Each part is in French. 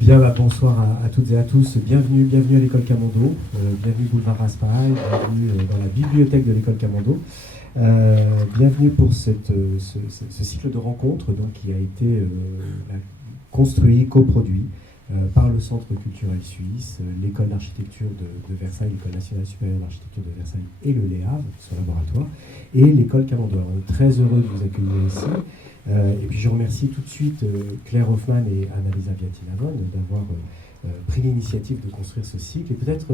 Bien, bonsoir à toutes et à tous. Bienvenue à l'école Camondo. Bienvenue boulevard Raspail. Bienvenue dans la bibliothèque de l'école Camondo. Bienvenue pour ce cycle de rencontres donc, qui a été construit, coproduit par le Centre culturel suisse, l'école d'architecture de Versailles, l'école nationale supérieure d'architecture de Versailles et le LEAV, son laboratoire, et l'école Camondo. Alors, on est très heureux de vous accueillir ici. Et puis je remercie tout de suite Claire Hoffman et Annalisa Viati-Lavone d'avoir pris l'initiative de construire ce cycle. Et peut-être,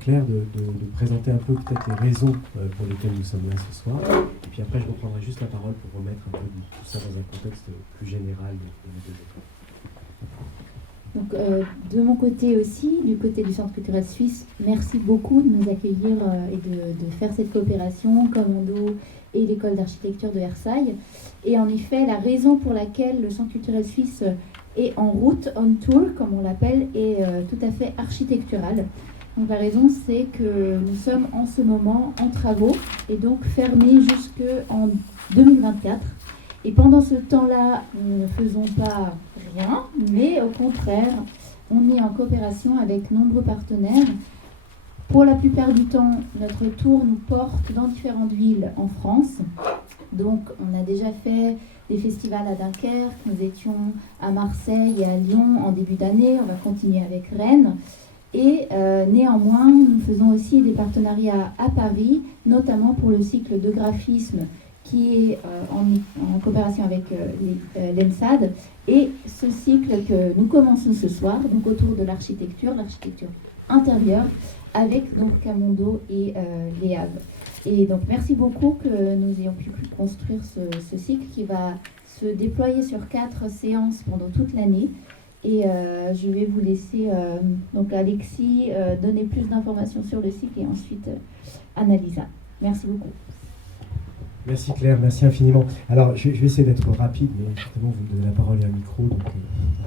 Claire, de présenter un peu peut-être les raisons pour lesquelles nous sommes là ce soir. Et puis après, je reprendrai juste la parole pour remettre un peu tout ça dans un contexte plus général de nos deux écoles. Donc, de mon côté aussi, du côté du Centre culturel suisse, merci beaucoup de nous accueillir et de faire cette coopération, Camondo et l'école d'architecture de Versailles. Et en effet, la raison pour laquelle le Centre culturel suisse est en route, on tour, comme on l'appelle, est tout à fait architecturale. Donc la raison, c'est que nous sommes en ce moment en travaux et donc fermés jusqu'en 2024. Et pendant ce temps-là, nous ne faisons pas rien, mais au contraire, on est en coopération avec nombreux partenaires. Pour la plupart du temps, notre tour nous porte dans différentes villes en France. Donc, on a déjà fait des festivals à Dunkerque, nous étions à Marseille et à Lyon en début d'année, on va continuer avec Rennes. Et néanmoins, nous faisons aussi des partenariats à Paris, notamment pour le cycle de graphisme qui est en coopération avec l'ENSAD. Et ce cycle que nous commençons ce soir, donc autour de l'architecture intérieure, avec donc Camondo et l'EAV. Et donc merci beaucoup que nous ayons pu construire ce cycle qui va se déployer sur 4 séances pendant toute l'année. Et je vais vous laisser donc Alexis donner plus d'informations sur le cycle et ensuite Annalisa. Merci beaucoup. Merci Claire, merci infiniment. Alors je vais essayer d'être rapide, mais justement vous me donnez la parole et un micro, donc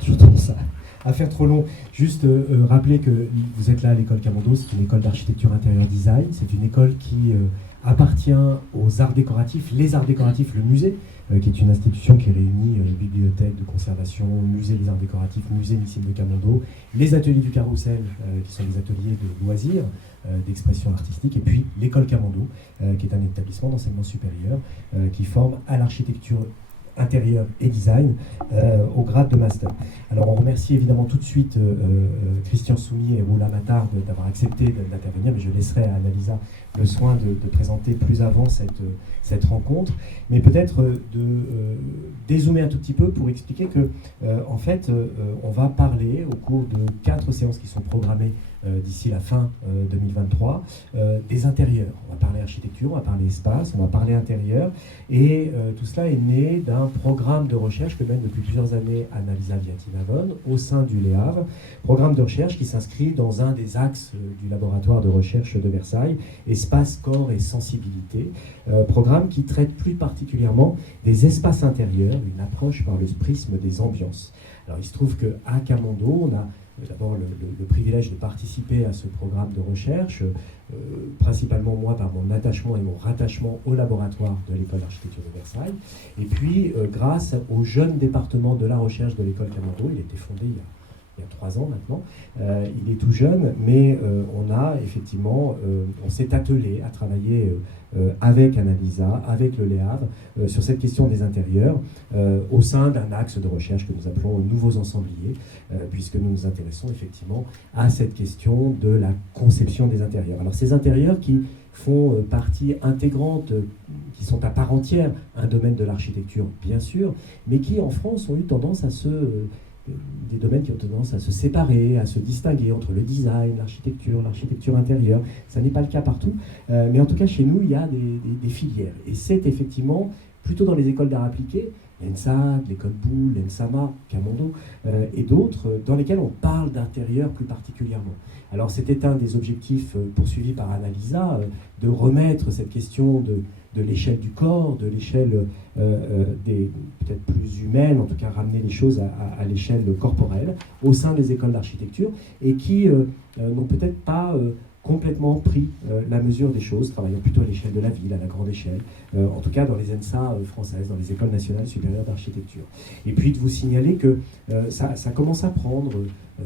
je tendance à faire trop long. Juste rappeler que vous êtes là à l'école Camondo, c'est une école d'architecture intérieure design, c'est une école qui appartient aux arts décoratifs, les arts décoratifs, le musée, qui est une institution qui réunit bibliothèque de conservation, musée des arts décoratifs, musée Nissim de Camondo, les ateliers du Carrousel, qui sont des ateliers de loisirs, d'expression artistique, et puis l'école Camondo, qui est un établissement d'enseignement supérieur qui forme à l'architecture intérieur et design au grade de master. Alors on remercie évidemment tout de suite Christian Soumy et Roula Matar d'avoir accepté d'intervenir, mais je laisserai à Annalisa le soin de présenter plus avant cette rencontre, mais peut-être de dézoomer un tout petit peu pour expliquer que en fait on va parler au cours de 4 séances qui sont programmées d'ici la fin 2023, des intérieurs. On va parler architecture, on va parler espace, on va parler intérieur, et tout cela est né d'un programme de recherche que mène depuis plusieurs années Annalisa Viati-Lavone au sein du LEAV, programme de recherche qui s'inscrit dans un des axes du laboratoire de recherche de Versailles, espace, corps et sensibilité, programme qui traite plus particulièrement des espaces intérieurs, une approche par le prisme des ambiances. Alors il se trouve qu'à Camondo, on a d'abord le privilège de participer à ce programme de recherche, principalement moi par mon attachement et mon rattachement au laboratoire de l'école d'architecture de Versailles, et puis grâce au jeune département de la recherche de l'école Camondo. Il a été fondé il y a 3 ans maintenant, il est tout jeune, mais on s'est attelé à travailler avec Annalisa, avec le LEAV, sur cette question des intérieurs, au sein d'un axe de recherche que nous appelons Nouveaux Ensembliers, puisque nous nous intéressons effectivement à cette question de la conception des intérieurs. Alors ces intérieurs qui font partie intégrante, qui sont à part entière un domaine de l'architecture, bien sûr, mais qui en France ont eu tendance à des domaines qui ont tendance à se séparer, à se distinguer entre le design, l'architecture intérieure. Ça n'est pas le cas partout, mais en tout cas chez nous, il y a des filières. Et c'est effectivement plutôt dans les écoles d'art appliqué, l'ENSAD, l'école Boulle, l'ENSAMA, Camondo, et d'autres, dans lesquels on parle d'intérieur plus particulièrement. Alors c'était un des objectifs poursuivis par Annalisa, de remettre cette question de l'échelle du corps, de l'échelle peut-être plus humaine, en tout cas ramener les choses à l'échelle corporelle, au sein des écoles d'architecture, et qui n'ont peut-être pas complètement pris la mesure des choses, travaillant plutôt à l'échelle de la ville, à la grande échelle, en tout cas dans les ENSA françaises, dans les écoles nationales supérieures d'architecture. Et puis de vous signaler que ça commence à prendre,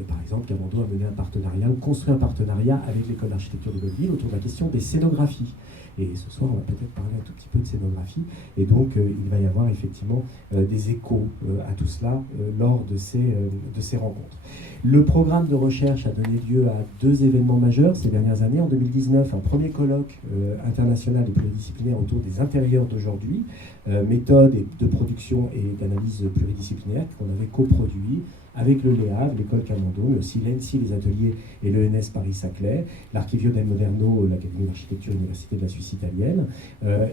par exemple, Camando a mené un partenariat, ou construit un partenariat avec l'école d'architecture de Belleville autour de la question des scénographies. Et ce soir, on va peut-être parler un tout petit peu de scénographie. Et donc, il va y avoir effectivement des échos à tout cela lors de ces rencontres. Le programme de recherche a donné lieu à 2 événements majeurs ces dernières années. En 2019, un premier colloque international et pluridisciplinaire autour des intérieurs d'aujourd'hui, méthodes de production et d'analyse pluridisciplinaire qu'on avait coproduit avec le LEAV, l'école Camando, mais aussi l'ENSI, les ateliers, et l'ENS Paris-Saclay, l'Archivio del Moderno, l'Académie d'architecture, l'Université de la Suisse italienne,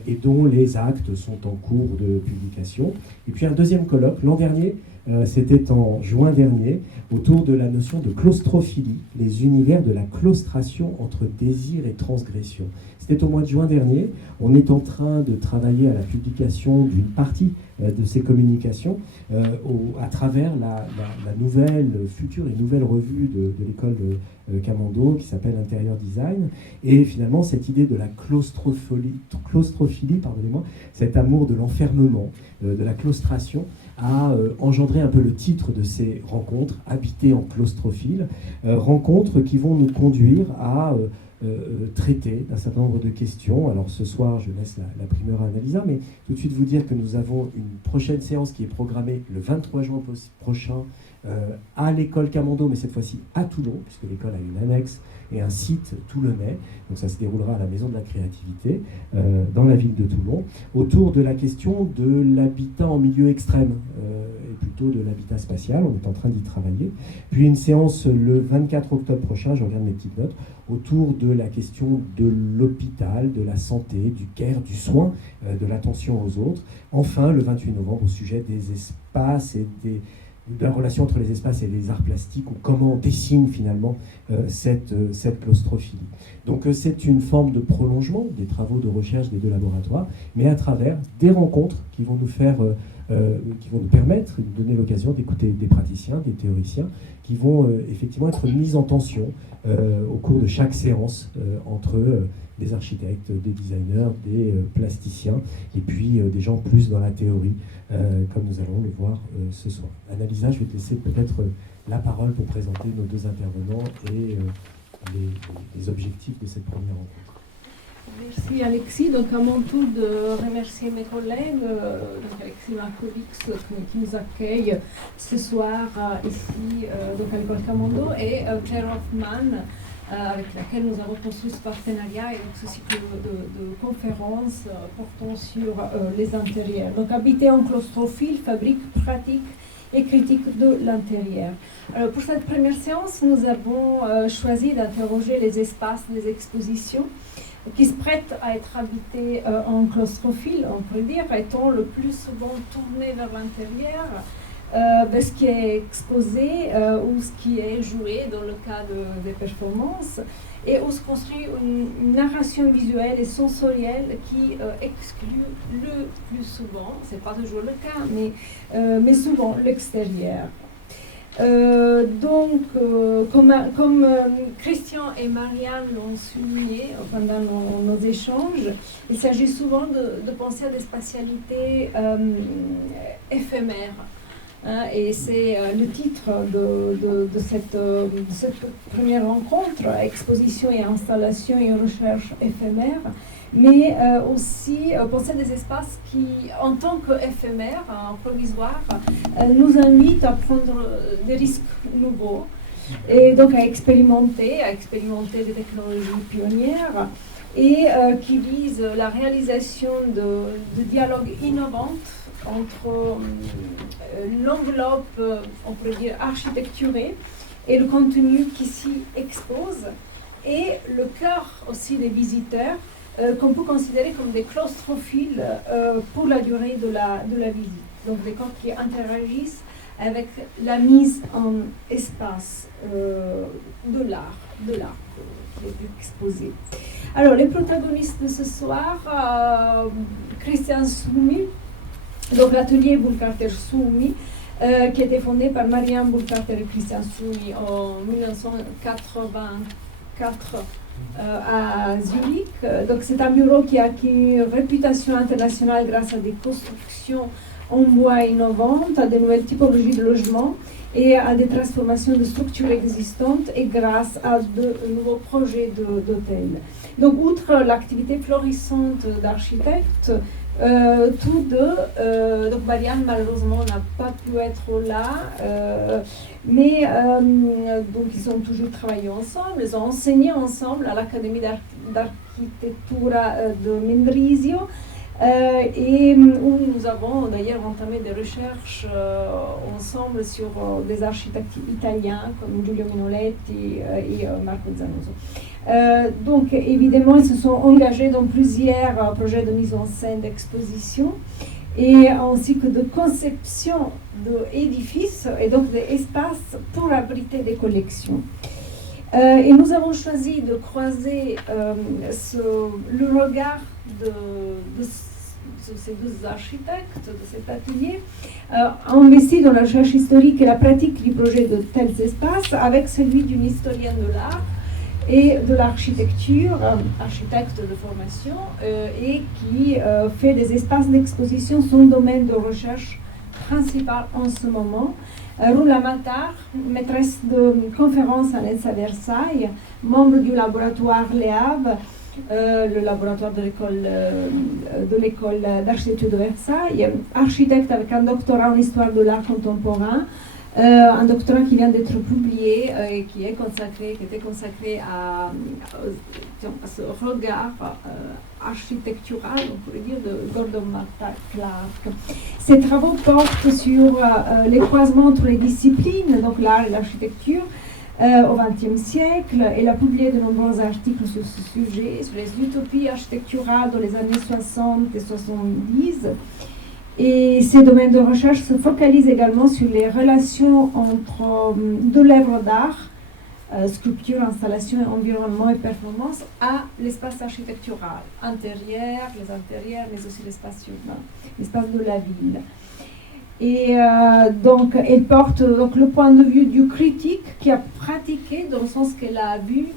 et dont les actes sont en cours de publication. Et puis un deuxième colloque, l'an dernier, c'était en juin dernier, autour de la notion de claustrophilie, les univers de la claustration entre désir et transgression. C'était au mois de juin dernier. On est en train de travailler à la publication d'une partie de ces communications à travers la future et nouvelle revue de l'école Camando qui s'appelle Intérieur Design. Et finalement, cette idée de la claustrophilie, pardonnez-moi, cet amour de l'enfermement, de la claustration, a engendré un peu le titre de ces rencontres, Habiter en claustrophile, rencontres qui vont nous conduire à traiter d'un certain nombre de questions. Alors ce soir, je laisse la primeur à Annalisa, mais tout de suite vous dire que nous avons une prochaine séance qui est programmée le 23 juin prochain à l'école Camando, mais cette fois-ci à Toulon, puisque l'école a une annexe et un site toulonnais. Donc ça se déroulera à la Maison de la Créativité, dans la ville de Toulon, autour de la question de l'habitat en milieu extrême, et plutôt de l'habitat spatial. On est en train d'y travailler. Puis une séance le 24 octobre prochain, je regarde mes petites notes, autour de la question de l'hôpital, de la santé, du care, du soin, de l'attention aux autres. Enfin, le 28 novembre, au sujet des espaces et de la relation entre les espaces et les arts plastiques, ou comment on dessine finalement cette claustrophilie. Donc c'est une forme de prolongement des travaux de recherche des 2 laboratoires, mais à travers des rencontres qui vont nous permettre de donner l'occasion d'écouter des praticiens, des théoriciens, qui vont effectivement être mis en tension au cours de chaque séance entre des architectes, des designers, des plasticiens, et puis des gens plus dans la théorie, comme nous allons le voir ce soir. Annalisa, je vais te laisser peut-être la parole pour présenter nos 2 intervenants et les objectifs de cette première rencontre. Merci Alexis. Donc à mon tour de remercier mes collègues, donc Alexis Markovix qui nous accueille ce soir ici donc à l'école Camando, et Claire Hoffman, avec laquelle nous avons construit ce partenariat et donc ce cycle de conférences portant sur les intérieurs. Donc habiter en claustrophile, fabrique, pratique et critique de l'intérieur. Alors pour cette première séance, nous avons choisi d'interroger les espaces des expositions qui se prêtent à être habités en claustrophile, on pourrait dire, étant le plus souvent tournés vers l'intérieur, ce qui est exposé ou ce qui est joué dans le cas des performances, et où se construit une narration visuelle et sensorielle qui exclut le plus souvent, c'est pas toujours le cas, mais souvent l'extérieur. Comme Christian et Marianne l'ont souligné pendant nos échanges, il s'agit souvent de penser à des spatialités éphémères. Et c'est le titre de cette première rencontre, exposition et installation et recherche éphémère, mais aussi penser à des espaces qui, en tant qu'éphémères, provisoires, nous invitent à prendre des risques nouveaux et donc à expérimenter des technologies pionnières et qui visent la réalisation de dialogues innovantes entre l'enveloppe, on pourrait dire, architecturée et le contenu qui s'y expose, et le cœur aussi des visiteurs, qu'on peut considérer comme des claustrophiles pour la durée de la visite. Donc des corps qui interagissent avec la mise en espace de l'art qui est exposé. Alors les protagonistes de ce soir, Christian Suomi, donc l'atelier Burkhardt Suomi, qui a été fondé par Marianne Burkhardt et Christian Suomi en 1984 à Zurich. Donc c'est un bureau qui a acquis une réputation internationale grâce à des constructions en bois innovantes, à de nouvelles typologies de logements et à des transformations de structures existantes et grâce à de nouveaux projets d'hôtels. Donc outre l'activité florissante d'architectes, tous deux, donc Marianne malheureusement n'a pas pu être là, mais donc ils ont toujours travaillé ensemble, ils ont enseigné ensemble à l'Académie d'Architectura de Mendrisio, et où nous avons d'ailleurs entamé des recherches ensemble sur des architectes italiens comme Giulio Minoletti et Marco Zanoso. Donc évidemment ils se sont engagés dans plusieurs projets de mise en scène d'exposition et ainsi que de conception d'édifices et donc d'espaces pour abriter des collections. Et nous avons choisi de croiser le regard de ces deux architectes de cet atelier, investi dans la recherche historique et la pratique du projet de tels espaces avec celui d'une historienne de l'art et de l'architecture, architecte de formation, et qui fait des espaces d'exposition son domaine de recherche principal en ce moment. Rula Matar, maîtresse de conférences à l'ENSA Versailles, membre du laboratoire LEAV, le laboratoire de l'école d'architecture de Versailles, architecte avec un doctorat en histoire de l'art contemporain, un doctorat qui vient d'être publié et qui était consacré à ce regard architectural, on pourrait dire, de Gordon Martha Clark. Ses travaux portent sur les croisements entre les disciplines, donc l'art et l'architecture, au XXe siècle. Elle a publié de nombreux articles sur ce sujet, sur les utopies architecturales dans les années 60 et 70. Et ces domaines de recherche se focalisent également sur les relations entre de l'œuvre d'art, sculpture, installation, environnement et performance, à l'espace architectural, intérieur, les intérieurs, mais aussi l'espace urbain, l'espace de la ville. Et donc, elle porte donc, le point de vue du critique qui a pratiqué, dans le sens qu'elle a vu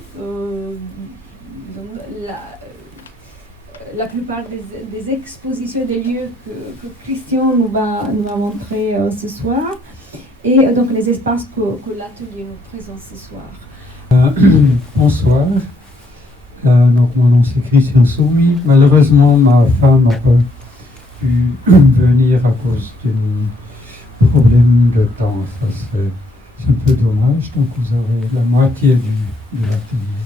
la plupart des expositions des lieux que Christian nous va montrer ce soir, et donc les espaces que l'atelier nous présente ce soir. Bonsoir, donc mon nom c'est Christian Soumi. Malheureusement, ma femme n'a pas pu venir à cause d'un problème de temps. Ça, c'est un peu dommage, donc vous avez la moitié de l'atelier.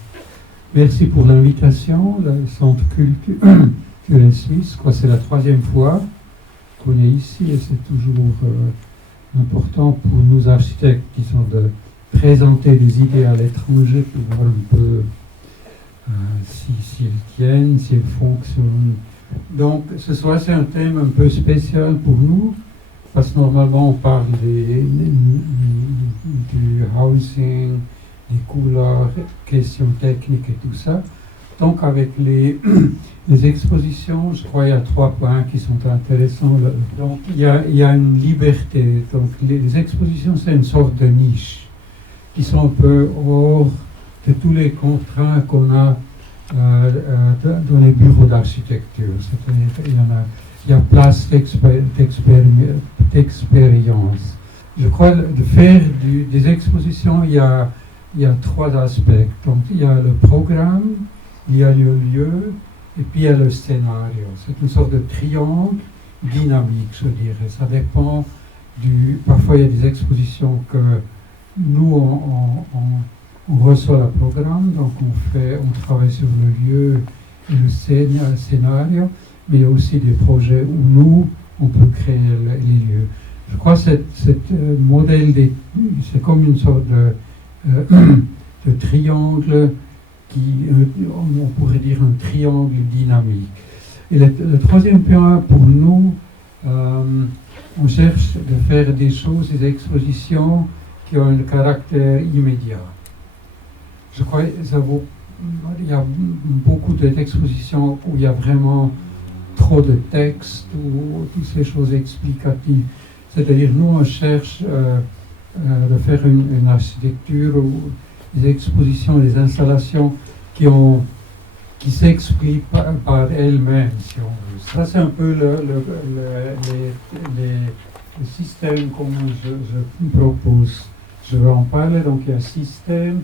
Merci pour l'invitation, le Centre culturel suisse. Je crois que c'est la 3e fois qu'on est ici et c'est toujours important pour nous architectes qui sont de présenter des idées à l'étranger pour voir un peu s'ils tiennent, s'ils fonctionnent. Donc ce soir c'est un thème un peu spécial pour nous parce que normalement on parle du housing, des couleurs, questions techniques et tout ça. Donc avec les expositions, je crois qu'il y a 3 points qui sont intéressants. Donc il y a une liberté. Donc les expositions, c'est une sorte de niche qui sont un peu hors de tous les contraintes qu'on a dans les bureaux d'architecture. C'est-à-dire il y a place d'expérience. Je crois de faire des expositions, il y a 3 aspects. Donc il y a le programme, il y a le lieu, et puis il y a le scénario. C'est une sorte de triangle dynamique, je dirais. Ça dépend parfois il y a des expositions que nous, on reçoit le programme, donc on travaille sur le lieu et le scénario, mais il y a aussi des projets où nous, on peut créer les lieux. Je crois que cet modèle, c'est comme une sorte de triangle on pourrait dire un triangle dynamique. Et le 3e point pour nous, on cherche de faire des choses, des expositions qui ont un caractère immédiat. Je crois qu'il y a beaucoup d'expositions où il y a vraiment trop de textes ou toutes ces choses explicatives. C'est-à-dire nous on cherche de faire une architecture ou des expositions, des installations qui s'expliquent par elles-mêmes, si on veut. Ça, c'est un peu le système comme je propose. Je vais en parler. Donc, il y a système,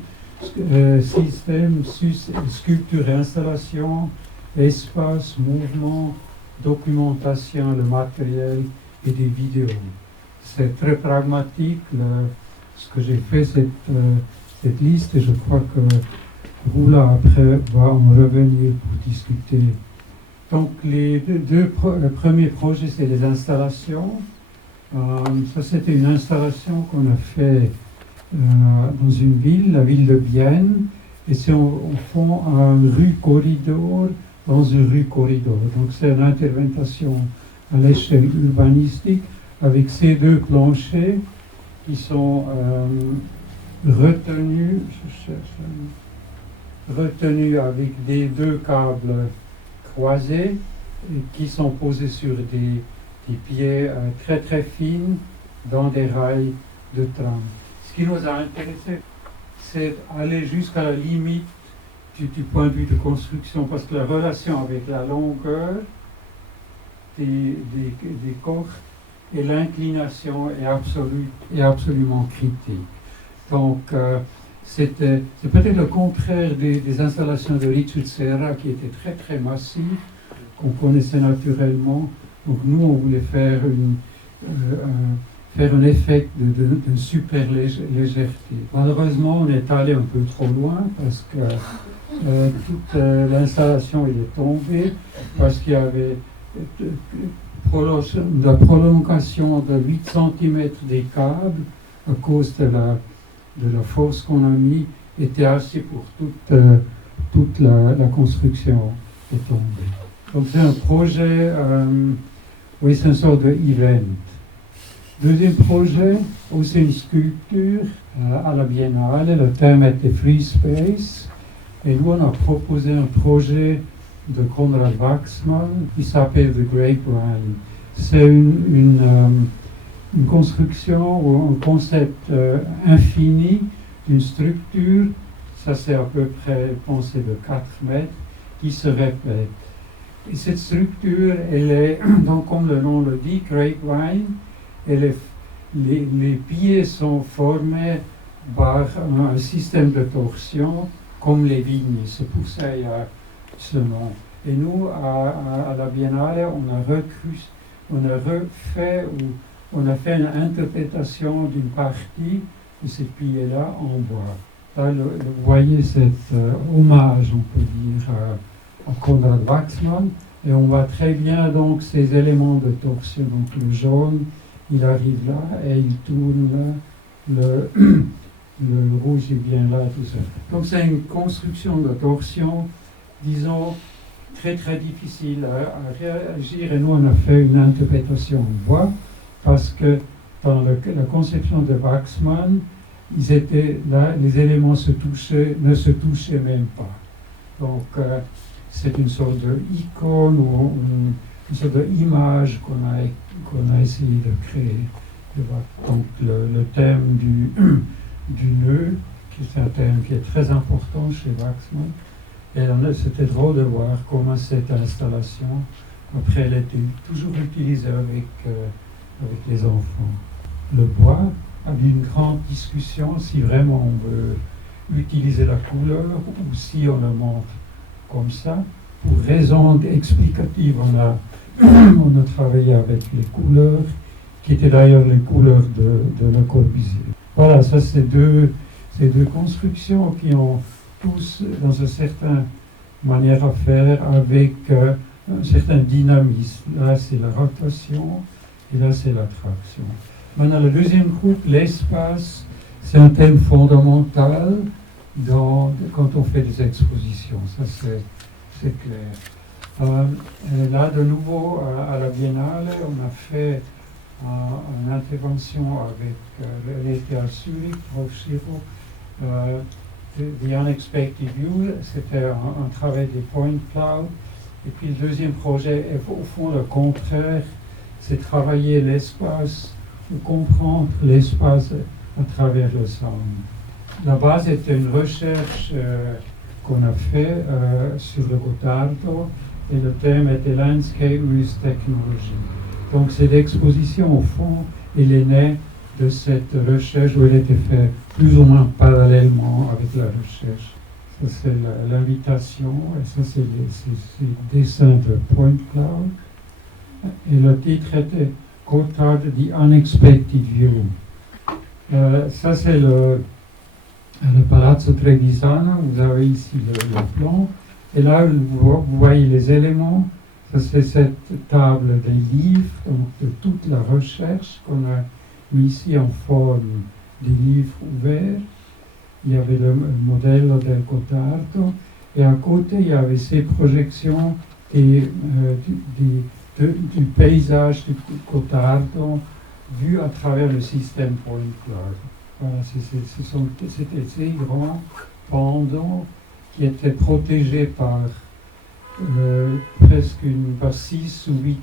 sculpture et installation, espace, mouvement, documentation, le matériel et des vidéos. C'est très pragmatique ce que j'ai fait, cette liste, et je crois que Roula après va en revenir pour discuter. Donc les deux premiers projets, c'est les installations. Ça, c'était une installation qu'on a fait dans une ville, la ville de Bienne, et c'est au fond un rue corridor dans une rue corridor. Donc c'est une intervention à l'échelle urbanistique avec ces deux planchers qui sont retenus avec des deux câbles croisés qui sont posés sur des pieds très très fins dans des rails de tram. Ce qui nous a intéressé, c'est aller jusqu'à la limite du point de vue de construction, parce que la relation avec la longueur des cordes et l'inclination est absolument critique. Donc, c'est peut-être le contraire des installations de Richard Serra qui étaient très très massives, qu'on connaissait naturellement. Donc nous, on voulait faire un effet de super légèreté. Malheureusement, on est allé un peu trop loin parce que toute l'installation est tombée, parce qu'il y avait la prolongation de 8 cm des câbles à cause de la force qu'on a mis, était assez pour toute la construction est tombée. Donc c'est un projet, oui, c'est une sorte d'event. Deuxième projet, aussi une sculpture à la Biennale. Le thème était Free Space. Et nous, on a proposé un projet de Konrad Waxman qui s'appelle The Grapevine. C'est une construction ou un concept infini d'une structure, ça c'est à peu près pensé de 4 mètres, qui se répète. Et cette structure, elle est, donc comme le nom le dit, Grapevine, les pieds sont formés par un système de torsion comme les vignes. C'est pour ça qu'il y a ce nom. Et nous, à la Biennale, on a fait une interprétation d'une partie de ces pieds-là en bois. Là, vous voyez cet hommage, on peut dire, à Konrad Waxman, et on voit très bien donc ces éléments de torsion. Donc le jaune, il arrive là et il tourne là, le rouge il vient là, tout ça. Donc c'est une construction de torsion, disons, très très difficile à réagir, et nous on a fait une interprétation en bois, parce que dans la conception de Waxman, ils étaient là, les éléments ne se touchaient même pas. Donc c'est une sorte d'icône ou une sorte d'image qu'on a essayé de créer. Donc le thème du nœud, qui est un thème qui est très important chez Waxman. Et c'était drôle de voir comment cette installation, après elle était toujours utilisée avec les enfants. Le bois a eu une grande discussion si vraiment on veut utiliser la couleur ou si on le montre comme ça. Pour raison explicative, on a travaillé avec les couleurs, qui étaient d'ailleurs les couleurs de Le Corbusier. Voilà, ça c'est deux constructions qui ont tous, dans une certaine manière à faire, avec un certain dynamisme. Là c'est la rotation et là c'est la traction. Maintenant le deuxième groupe, l'espace, c'est un thème fondamental quand on fait des expositions, ça c'est clair. Là de nouveau à la Biennale, on a fait une intervention avec l'été à Zurich, Prof. Schiro, The Unexpected View, c'était un travail des point cloud. Et puis le deuxième projet est au fond le contraire, c'est travailler l'espace ou comprendre l'espace à travers le son. La base était une recherche qu'on a fait sur le Gottardo, et le thème était Landscape with Technology. Donc cette exposition, au fond, elle est née de cette recherche où elle était faite plus ou moins parallèlement avec la recherche. Ça c'est l'invitation, et ça c'est les dessins de Point Cloud. Et le titre était Gotthard, The Unexpected View. Ça c'est le Palazzo Trevisano, vous avez ici le plan. Et là, vous voyez les éléments. Ça c'est cette table des livres, donc de toute la recherche qu'on a mis ici en forme des livres ouverts. Il y avait le modèle del Gottardo, et à côté il y avait ces projections du paysage du Gottardo vu à travers le système Point Cloud. Voilà, c'était ces grands pendants qui étaient protégés par presque 6 ou 8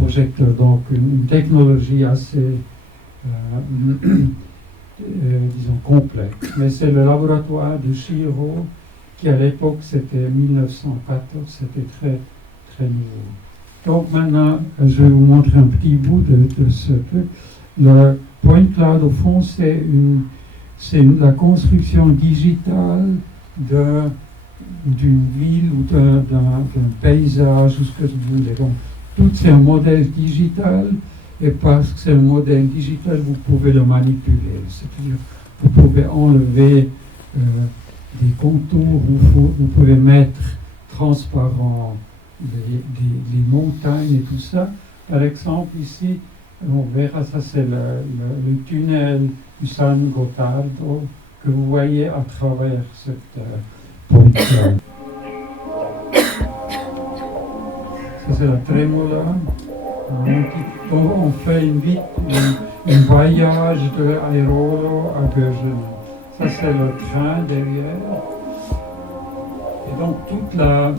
projecteurs, donc une technologie assez disons complexe. Mais c'est le laboratoire de Shiro qui à l'époque, c'était 1914, c'était très très nouveau. Donc maintenant, je vais vous montrer un petit bout de ce truc. Le Point Cloud, au fond, c'est la construction digitale d'une ville ou d'un paysage, ou ce que vous voulez. Donc, tout c'est un modèle digital, et parce que c'est un modèle digital, vous pouvez le manipuler. C'est-à-dire, vous pouvez enlever des contours, vous pouvez mettre transparent les montagnes et tout ça. Par exemple, ici, on verra, ça c'est le tunnel du San Gottardo que vous voyez à travers cette Point Cloud. Ça c'est la Tremola. On fait un voyage de Airolo à Gösen. Ça c'est le train derrière. Et donc toute la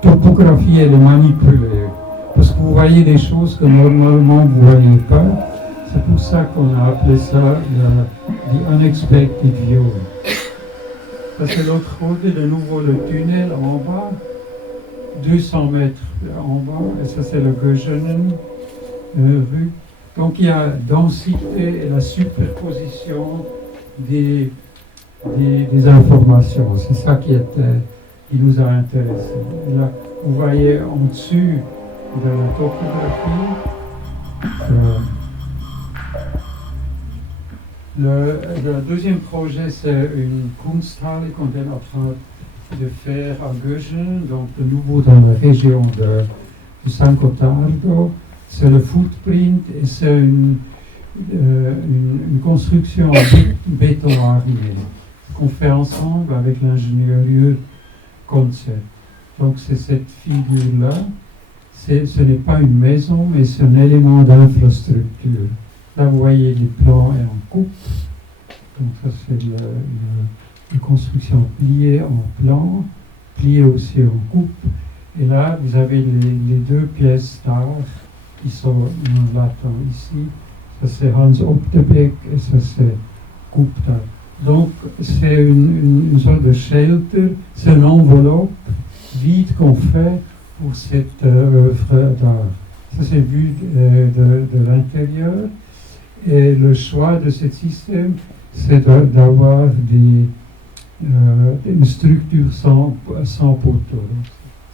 topographie elle est manipulée. Parce que vous voyez des choses que normalement vous ne voyez pas. C'est pour ça qu'on a appelé ça the unexpected view. Ça c'est l'autre côté, de nouveau le tunnel en bas. 200 mètres en bas, et ça c'est le Gösenen rue. Donc il y a densité et la superposition des informations. C'est ça qui nous a intéressés. Et là, vous voyez en dessus de la topographie le deuxième projet, c'est une Kunsthalle qu'on est en train de faire à Gösen, donc de nouveau dans la région de San Gottardo. C'est le footprint et c'est une construction en béton armé qu'on fait ensemble avec l'ingénieur Concept. Donc c'est cette figure-là. Ce n'est pas une maison, mais c'est un élément d'infrastructure. Là, vous voyez les plans et en coupe. Donc ça, c'est une construction pliée en plan, pliée aussi en coupe. Et là, vous avez les deux pièces d'art qui sont latentes ici. Ça, c'est Hans Optebeck et ça, c'est Gupta. Donc, c'est une sorte de shelter, c'est une enveloppe vide qu'on fait pour cette œuvre d'art. Ça, c'est vu de l'intérieur. Et le choix de ce système, c'est d'avoir une structure sans poteau.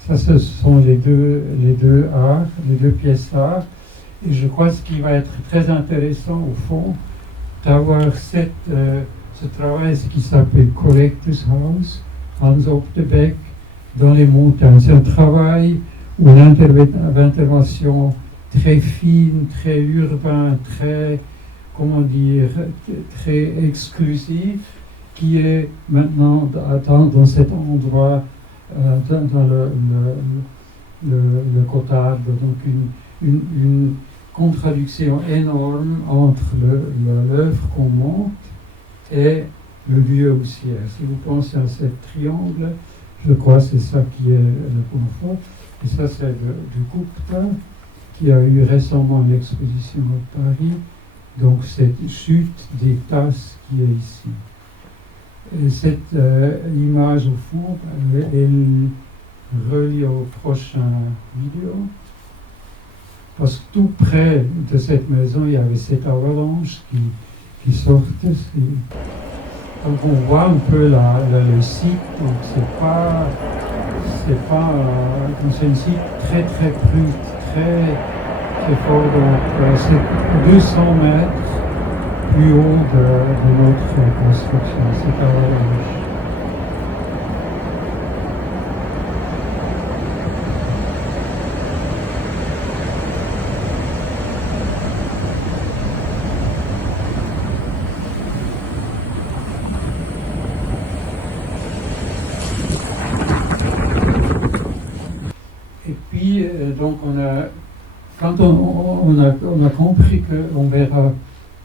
Ça, ce sont les deux arts, les deux pièces d'art. Et je crois que ce qui va être très intéressant, au fond, d'avoir ce travail, ce qui s'appelle Collector's House, Hans Optebeck, dans les montagnes. C'est un travail où l'intervention très fine, très urbain, très, comment dire, très exclusive, qui est maintenant dans cet endroit, dans le Gottardo. Donc une contradiction énorme entre l'œuvre qu'on monte et le lieu aussi. Si vous pensez à ce triangle, je crois que c'est ça qui est le confort. Et ça, c'est du Gupta, qui a eu récemment une exposition à Paris. Donc cette chute des tasses qui est ici. Et cette image au fond, elle relie au prochain vidéo. Parce que tout près de cette maison, il y avait cette avalanche qui sortait. Donc on voit un peu le site. Donc c'est un site très très brut, très fort. Donc c'est 200 mètres plus haut de notre construction. C'est avalanche. Donc quand on a compris qu'on ne verra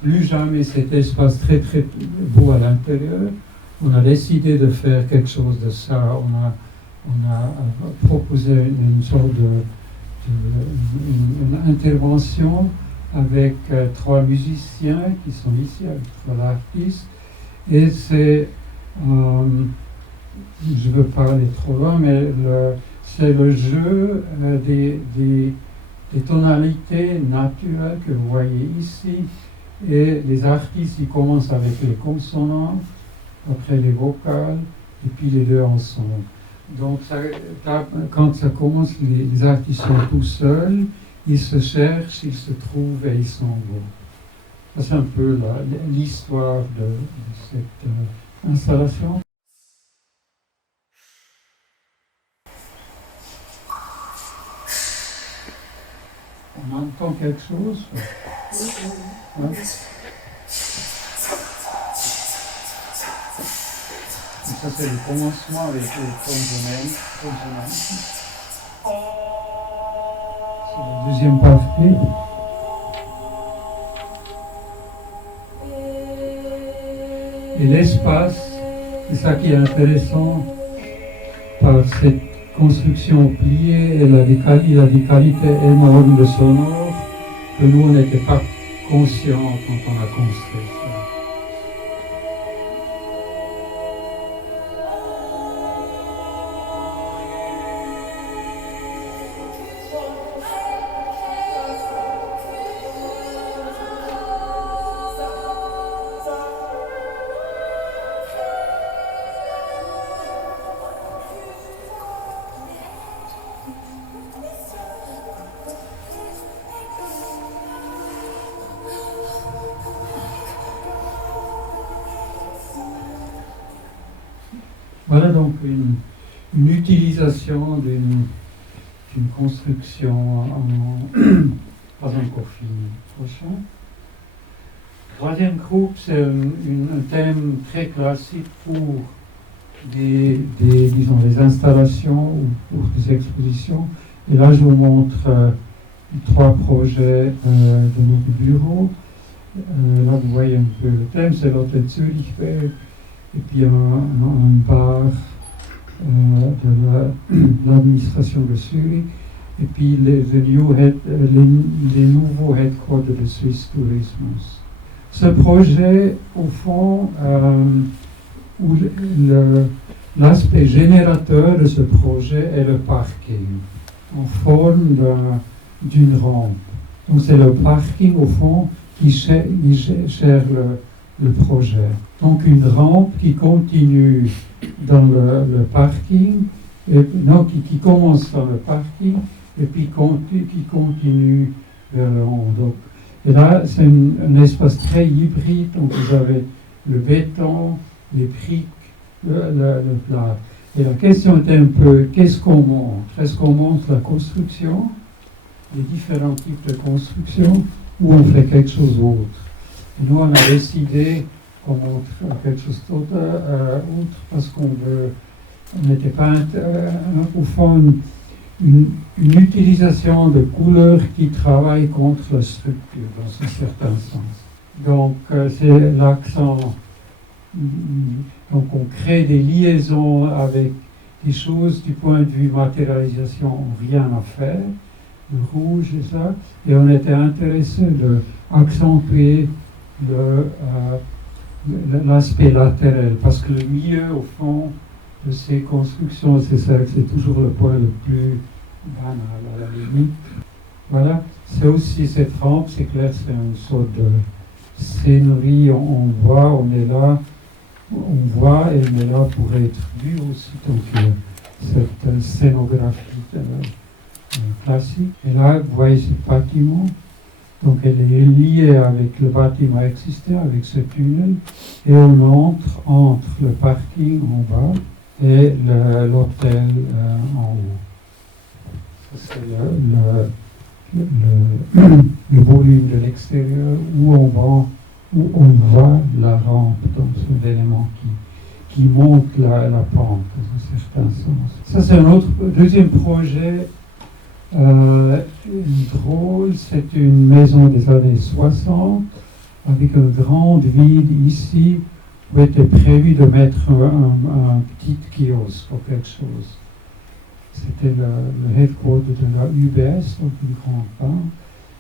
plus jamais cet espace très très beau à l'intérieur, on a décidé de faire quelque chose de ça. On a proposé une sorte une intervention avec 3 musiciens qui sont ici, avec 3 artistes. Et c'est, je ne veux pas aller trop loin, mais c'est le jeu des tonalités naturelles que vous voyez ici. Et les artistes, ils commencent avec les consonants, après les vocales, et puis les deux ensemble. Donc quand ça commence, les artistes sont tout seuls, ils se cherchent, ils se trouvent et ils sont beaux. Ça, c'est un peu l'histoire de cette installation. On entend quelque chose? Ouais. Ça, c'est le commencement avec les consonantes. C'est la deuxième partie. Et l'espace, c'est ça qui est intéressant par cette construction pliée et il a des qualités énormes de sonore que nous, on n'était pas conscients quand on a construit ça. Voilà donc une utilisation d'une construction pas encore finie. Prochain. Troisième groupe, c'est un thème très classique pour disons, des installations ou pour des expositions. Et là, je vous montre 3 projets de notre bureau. Là, vous voyez un peu le thème, c'est l'hôtel Zürichberg. Et puis un bar de l'administration de Zurich. Et puis les nouveaux headquarters de Swiss Tourismus. Ce projet, au fond, où l'aspect générateur de ce projet est le parking, en forme d'une rampe. Donc c'est le parking, au fond, qui gère le projet. Donc une rampe qui continue dans le parking, qui commence dans le parking et puis qui continue vers le haut. Donc, et là, c'est un espace très hybride. Donc vous avez le béton, les briques, le plat. Et la question est un peu, qu'est-ce qu'on montre? Est-ce qu'on montre la construction, les différents types de construction, ou on fait quelque chose d'autre? Et nous, on a décidé qu'on montre quelque chose d'autre parce qu'on n'était pas au fond une utilisation de couleurs qui travaillent contre la structure dans un certain sens. Donc c'est l'accent. Donc on crée des liaisons avec des choses du point de vue matérialisation, rien à faire, le rouge et ça. Et on était intéressé d'accentuer l'aspect latéral, parce que le milieu, au fond, de ces constructions, c'est toujours le point le plus banal à la limite. Voilà, c'est aussi cette rampe, c'est clair, c'est une sorte de scénerie, on voit, on est là, on voit, et on est là pour être vu aussi, donc cette scénographie classique. Et là, vous voyez ce bâtiment, donc elle est liée avec le bâtiment existant, avec ce tunnel, et on entre le parking en bas et l'hôtel en haut. Ça, c'est le volume de l'extérieur où on voit la rampe, donc c'est l'élément qui monte la pente dans un certain sens. Ça, c'est un deuxième projet drôle. C'est une maison des années 60 avec une grande vide ici où était prévu de mettre un petit kiosque ou quelque chose. C'était le headquarter de la UBS, donc une grande banque,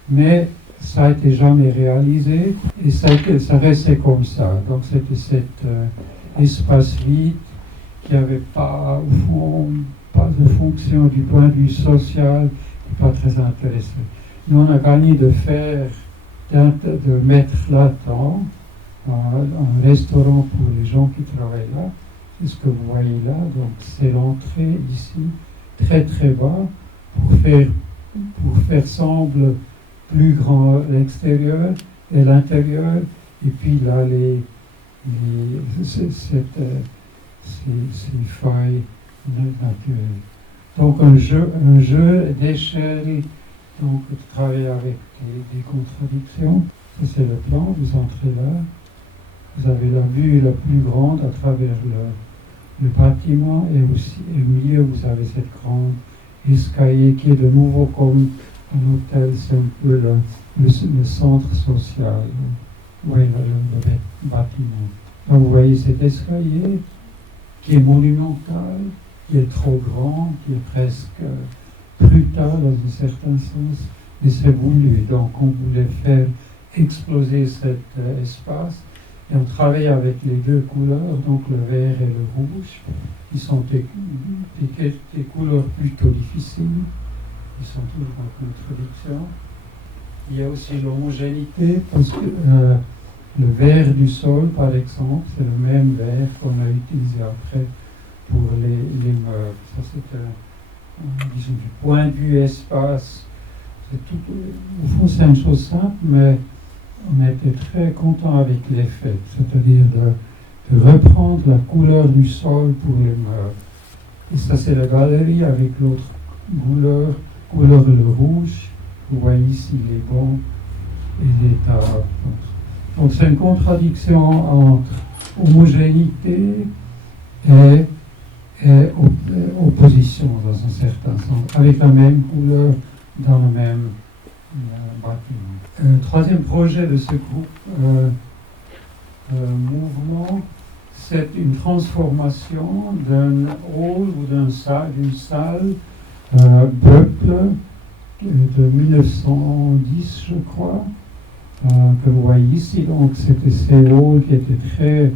mais ça n'a été jamais réalisé et ça restait comme ça. Donc c'était cet espace vide qui n'avait pas, au fond, pas de fonction du point de vue social, pas très intéressé. Nous, on a gagné de mettre là-dedans un restaurant pour les gens qui travaillent là. C'est ce que vous voyez là. Donc c'est l'entrée ici, très très bas, pour faire semble plus grand l'extérieur et l'intérieur. Et puis là, ces failles naturelles. Donc un jeu d'échelle, donc de travailler avec des contradictions. Ça c'est le plan, vous entrez là. Vous avez la vue la plus grande à travers le bâtiment et aussi au milieu vous avez cette grande escalier qui est de nouveau comme un hôtel, c'est un peu le centre social. Oui, le bâtiment. Donc vous voyez cet escalier qui est monumental, qui est trop grand, qui est presque brutal dans un certain sens, mais c'est voulu. Donc on voulait faire exploser cet espace. Et on travaille avec les deux couleurs, donc le vert et le rouge. Ils sont des couleurs plutôt difficiles. Ils sont toujours en contradiction. Il y a aussi l'homogénéité, parce que le vert du sol, par exemple, c'est le même vert qu'on a utilisé après pour les meubles. Ça, c'est disons, du point de vue espace. Au fond, c'est une chose simple, mais on était très content avec l'effet, c'est-à-dire de reprendre la couleur du sol pour les meubles. Et ça, c'est la galerie avec l'autre couleur le rouge. Vous voyez ici les bancs et les tables. Donc c'est une contradiction entre homogénéité et opposition dans un certain sens, avec la même couleur dans le même bâtiment. Troisième projet de ce groupe mouvement, c'est une transformation d'un hall ou d'une salle Beucle de 1910, je crois, que vous voyez ici. Donc c'était ces halls qui étaient très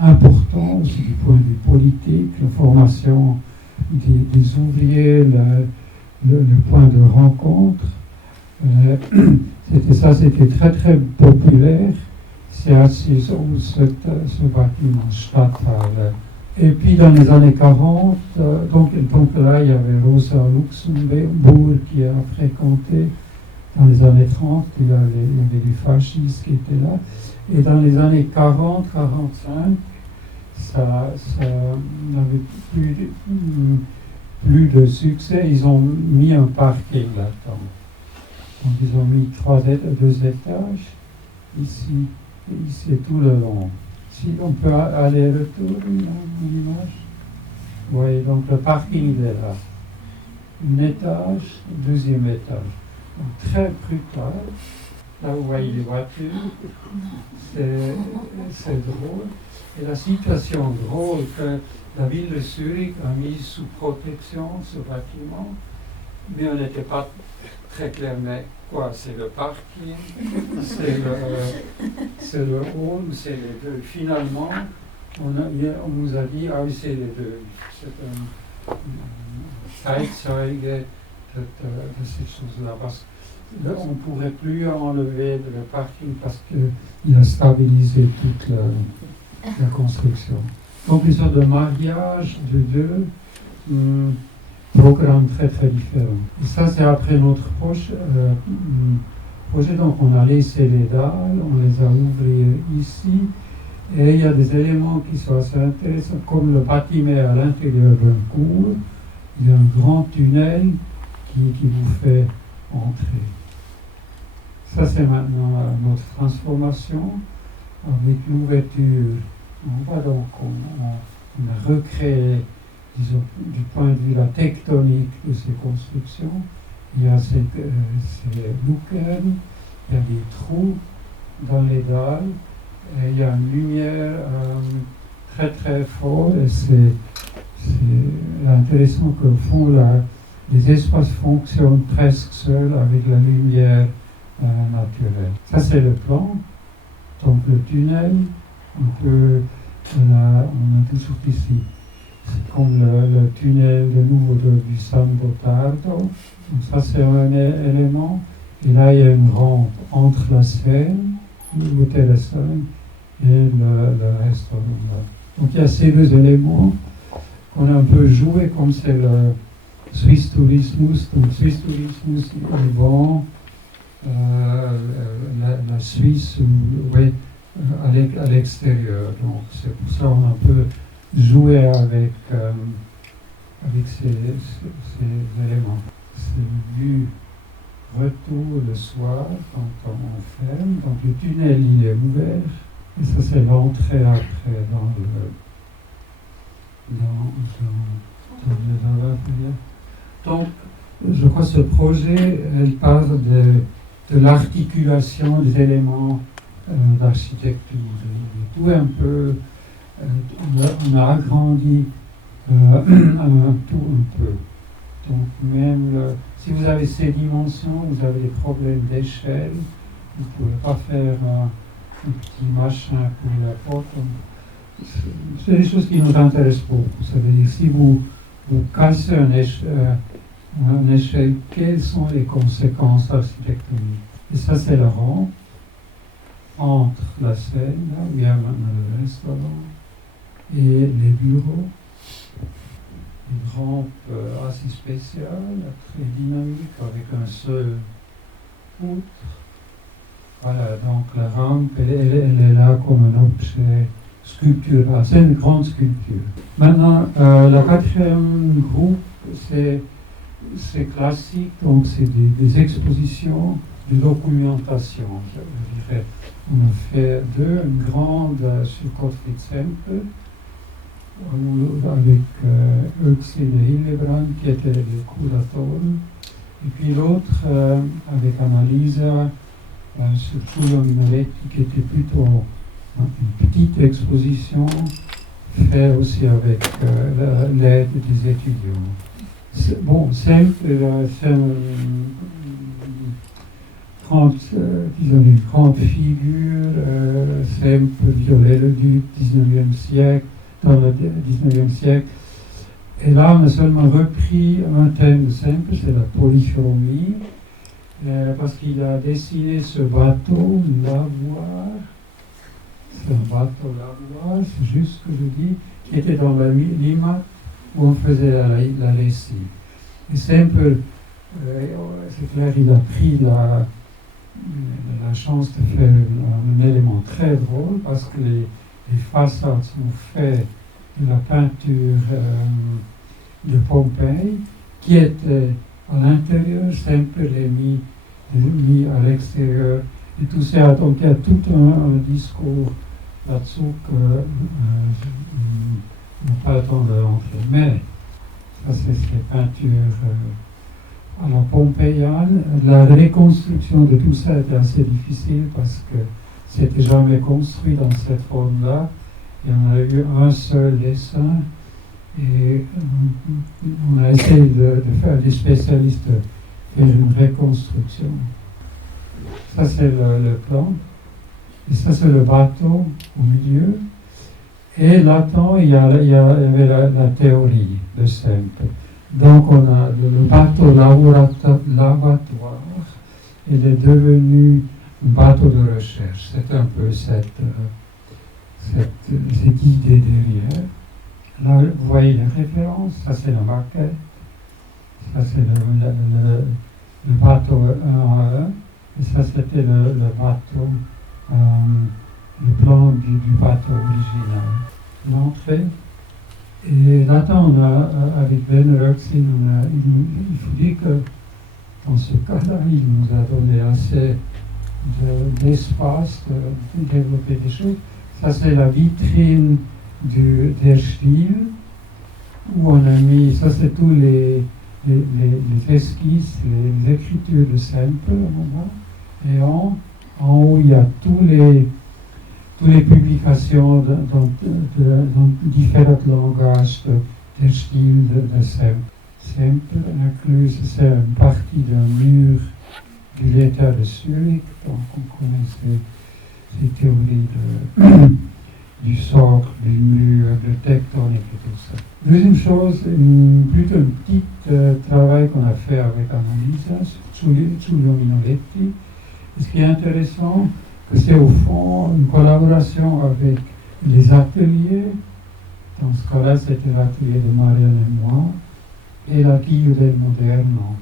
importants aussi du point de vue politique, la formation des ouvriers, le point de rencontre. C'était très très populaire. C'est assis sur ce bâtiment Stadthalle. Et puis dans les années 40, donc là il y avait Rosa Luxemburg qui a fréquenté. Dans les années 30, il y avait des fascistes qui étaient là. Et dans les années 40-45, ça n'avait plus de succès. Ils ont mis un parking là-dedans. Donc ils ont mis 2 étages, ici et tout le long. Si on peut aller retour une image. Oui, donc le parking il est là. Un étage, 2e étage. Donc, très brutal. Là vous voyez les voitures. C'est drôle. Et la situation drôle que la ville de Zurich a mis sous protection ce bâtiment, mais on n'était pas très clair, mais quoi, c'est le parking, c'est le hall, c'est les deux. Finalement, on nous a dit, ah oui, c'est les deux. C'est un Zeitzeuge de ces choses-là. Parce qu'on ne pourrait plus enlever le parking parce qu'il a stabilisé toute la construction. Donc, une sorte de mariage de deux programmes très très différents. Et ça, c'est après notre projet. Donc, on a laissé les dalles, on les a ouvrées ici. Et il y a des éléments qui sont assez intéressants, comme le bâtiment à l'intérieur d'un cours. Il y a un grand tunnel qui vous fait entrer. Ça, c'est maintenant notre transformation avec l'ouverture. On va donc, on a recréé, disons, du point de vue de la tectonique de ces constructions. Il y a ces lucarnes, il y a des trous dans les dalles, et il y a une lumière très très forte. Et c'est intéressant qu'au fond, les espaces fonctionnent presque seuls avec la lumière naturelle. Ça, c'est le plan. Donc le tunnel, on a tout sorti ici. C'est comme le tunnel de nouveau du San Gottardo. Donc ça, c'est un élément. Et là, il y a une rampe entre la Seine, l'hôtel de Seine, et le restaurant. Donc il y a ces deux éléments qu'on a un peu joué, comme c'est le Swiss Tourismus. Donc Swiss Tourismus, ils vend la Suisse à l'extérieur. Donc c'est pour ça qu'on a un peu joué avec ces éléments. C'est du retour le soir quand on ferme. Donc le tunnel il est ouvert et ça c'est l'entrée après dans le Donc je crois que ce projet elle parle de l'articulation des éléments d'architecture, de tout un peu. On a agrandi tout un peu. Donc même si vous avez ces dimensions, vous avez des problèmes d'échelle, vous ne pouvez pas faire un petit machin pour la porte. C'est des choses qui nous intéressent beaucoup. Ça veut dire si vous cassez un échelle, quelles sont les conséquences architectoniques? Et ça c'est la rampe entre la scène, là où il y a maintenant le restaurant, et les bureaux. Une rampe assez spéciale, très dynamique, avec un seul poutre. Voilà, donc la rampe, elle est là comme un objet sculptural. C'est une grande sculpture. Maintenant, la quatrième groupe, c'est classique, donc c'est des expositions de documentation, je dirais. On a fait deux, une grande sur Gottfried Semper, avec Euxine Hillebrand qui était le curateur, et puis l'autre avec Annalisa sur Giulio Mineretti qui était plutôt une petite exposition faite aussi avec l'aide des étudiants. Bon, c'est une grande figure, Semper, Viollet-le-Duc, 19e siècle, dans le 19e siècle. Et là, on a seulement repris un thème simple, c'est la polychromie, parce qu'il a dessiné ce bateau, lavoir. C'est un bateau lavoir, c'est juste ce que je dis, qui était dans la Lima, où on faisait la lessive. Et c'est un peu, c'est clair, il a pris la chance de faire un élément très drôle, parce que les façades sont faites de la peinture de Pompéi, qui était à l'intérieur, Semper l'est mis à l'extérieur, et tout ça. Donc il y a tout un discours là-dessous que on n'a pas le temps de rentrer. Mais ça, c'est ces peintures à la pompéienne. La reconstruction de tout ça était assez difficile parce que c'était jamais construit dans cette forme-là. Et on a eu un seul dessin Et on a essayé de faire des spécialistes faire une reconstruction. Ça c'est le plan. Et ça c'est le bateau au milieu. Et là-dedans, il y avait la théorie de Sempe. Donc on a le bateau lavatoire. Il est devenu un bateau de recherche. C'est un peu cette idée derrière. Là, vous voyez les références. Ça c'est la maquette. Ça c'est le bateau 1 à 1. Et ça c'était le bateau, le plan du bateau original. L'entrée. Et là-dedans, avec Ben Röxin, il faut dire que dans ce cas-là, il nous a donné assez d'espace de développer des choses. Ça, c'est la vitrine der Stil, où on a mis, ça c'est tous les esquisses, les écritures de Sempe, et en haut, il y a toutes les publications dans différents langages der Stil de Sempe. Sempe inclus, c'est une partie d'un mur du l'État de Zurich, donc on connaît ces théories du socle, du mur, de tectonique et tout ça. Deuxième chose, plutôt un petit travail qu'on a fait avec Annalisa, Giulio Minoletti. Et ce qui est intéressant, c'est au fond une collaboration avec les ateliers. Dans ce cas-là, c'était l'atelier de Marianne et moi, et la Guille del Moderno.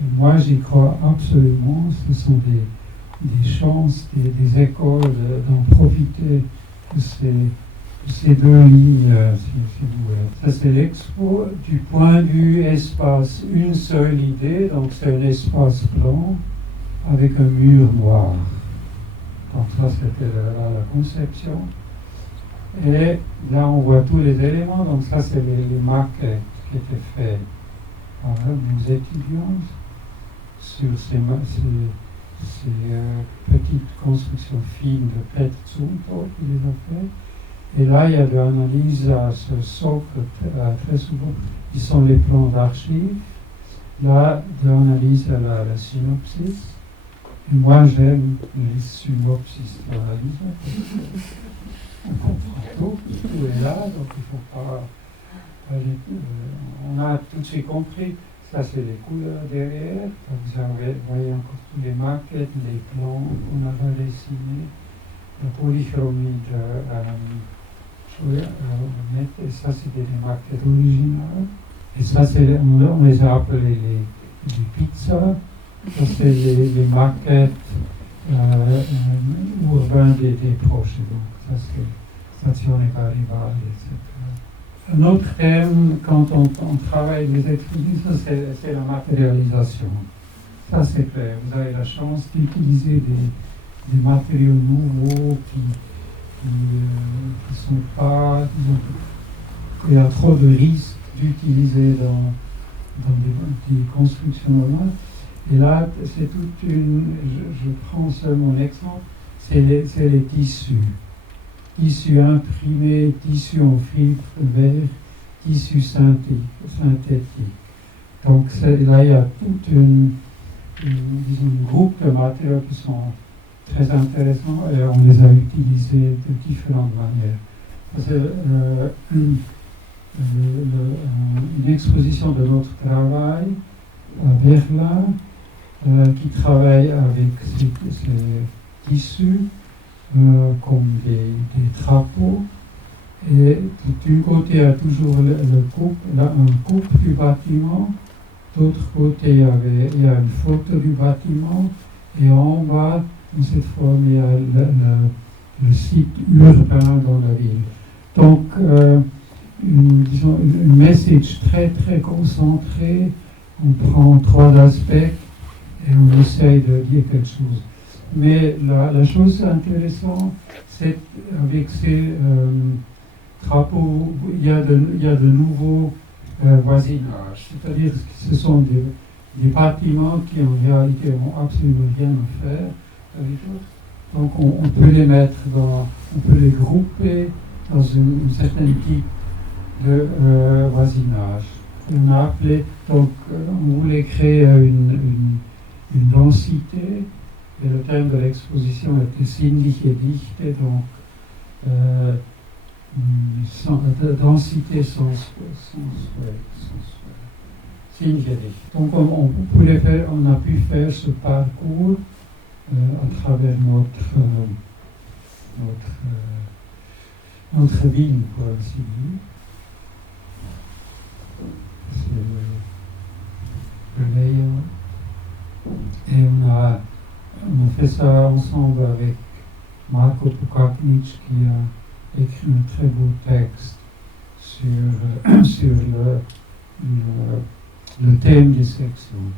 Et moi, j'y crois absolument. Ce sont des chances, des écoles d'en profiter de ces deux lignes, si vous voulez. Ça, c'est l'expo du point de vue espace. Une seule idée, donc c'est un espace blanc avec un mur noir. Donc ça, c'était la conception. Et là, on voit tous les éléments. Donc ça, c'est les maquettes qui étaient faites par nos étudiants sur ces petites constructions fines de Peter Zumthor qui les a fait. Et là, il y a de l'analyse à ce socle très souvent, qui sont les plans d'archives. Là, de l'analyse à la synopsis. Et moi, j'aime les synopsis de l'analyse. On comprend tout est là, donc il ne faut pas aller. On a tout de suite compris. Ça, c'est les couleurs derrière. Vous voyez encore tous les maquettes, les plans qu'on a redessinés, la polychromie et ça, c'était des maquettes originales. Et ça, on les a appelés les pizzas. Ça, c'est les maquettes urbaines des proches. Donc, ça, c'est Stazione Garibaldi, etc. Un autre thème, quand on travaille les expositions, c'est la matérialisation. Ça, c'est clair. Vous avez la chance d'utiliser des matériaux nouveaux qui sont pas... Il y a trop de risques d'utiliser dans des constructions normales. Et là, c'est toute une... Je prends seulement l'exemple, c'est les tissus. Tissus imprimés, tissus en fibre vert, tissus synthétiques. Donc là, il y a toute une groupe de matériaux qui sont très intéressants et on les a utilisés de différentes manières. C'est une exposition de notre travail à Berlin qui travaille avec ces tissus comme des drapeaux. Et d'un côté, il y a toujours un coupe du bâtiment, d'autre côté, il y a une photo du bâtiment, et en bas, dans cette forme, il y a le site urbain dans la ville. Donc, une message très très concentrée, on prend trois aspects et on essaye de dire quelque chose. Mais la chose intéressante, c'est avec ces drapeaux, il y a de nouveaux voisinages. C'est-à-dire que ce sont des bâtiments qui en réalité n'ont absolument rien à faire avec eux. Donc on peut les mettre on peut les grouper dans une certaine type de voisinage. Et on a appelé, donc on voulait créer une densité, et le thème de l'exposition était sinnliche Dichte, donc densité sensuelle. Sinnliche Dichte. Donc on a pu faire ce parcours à travers notre ville, pour ainsi dire. C'est le layout. Et on a fait ça ensemble avec Marko Pukaknic qui a écrit un très beau texte sur le thème des sections.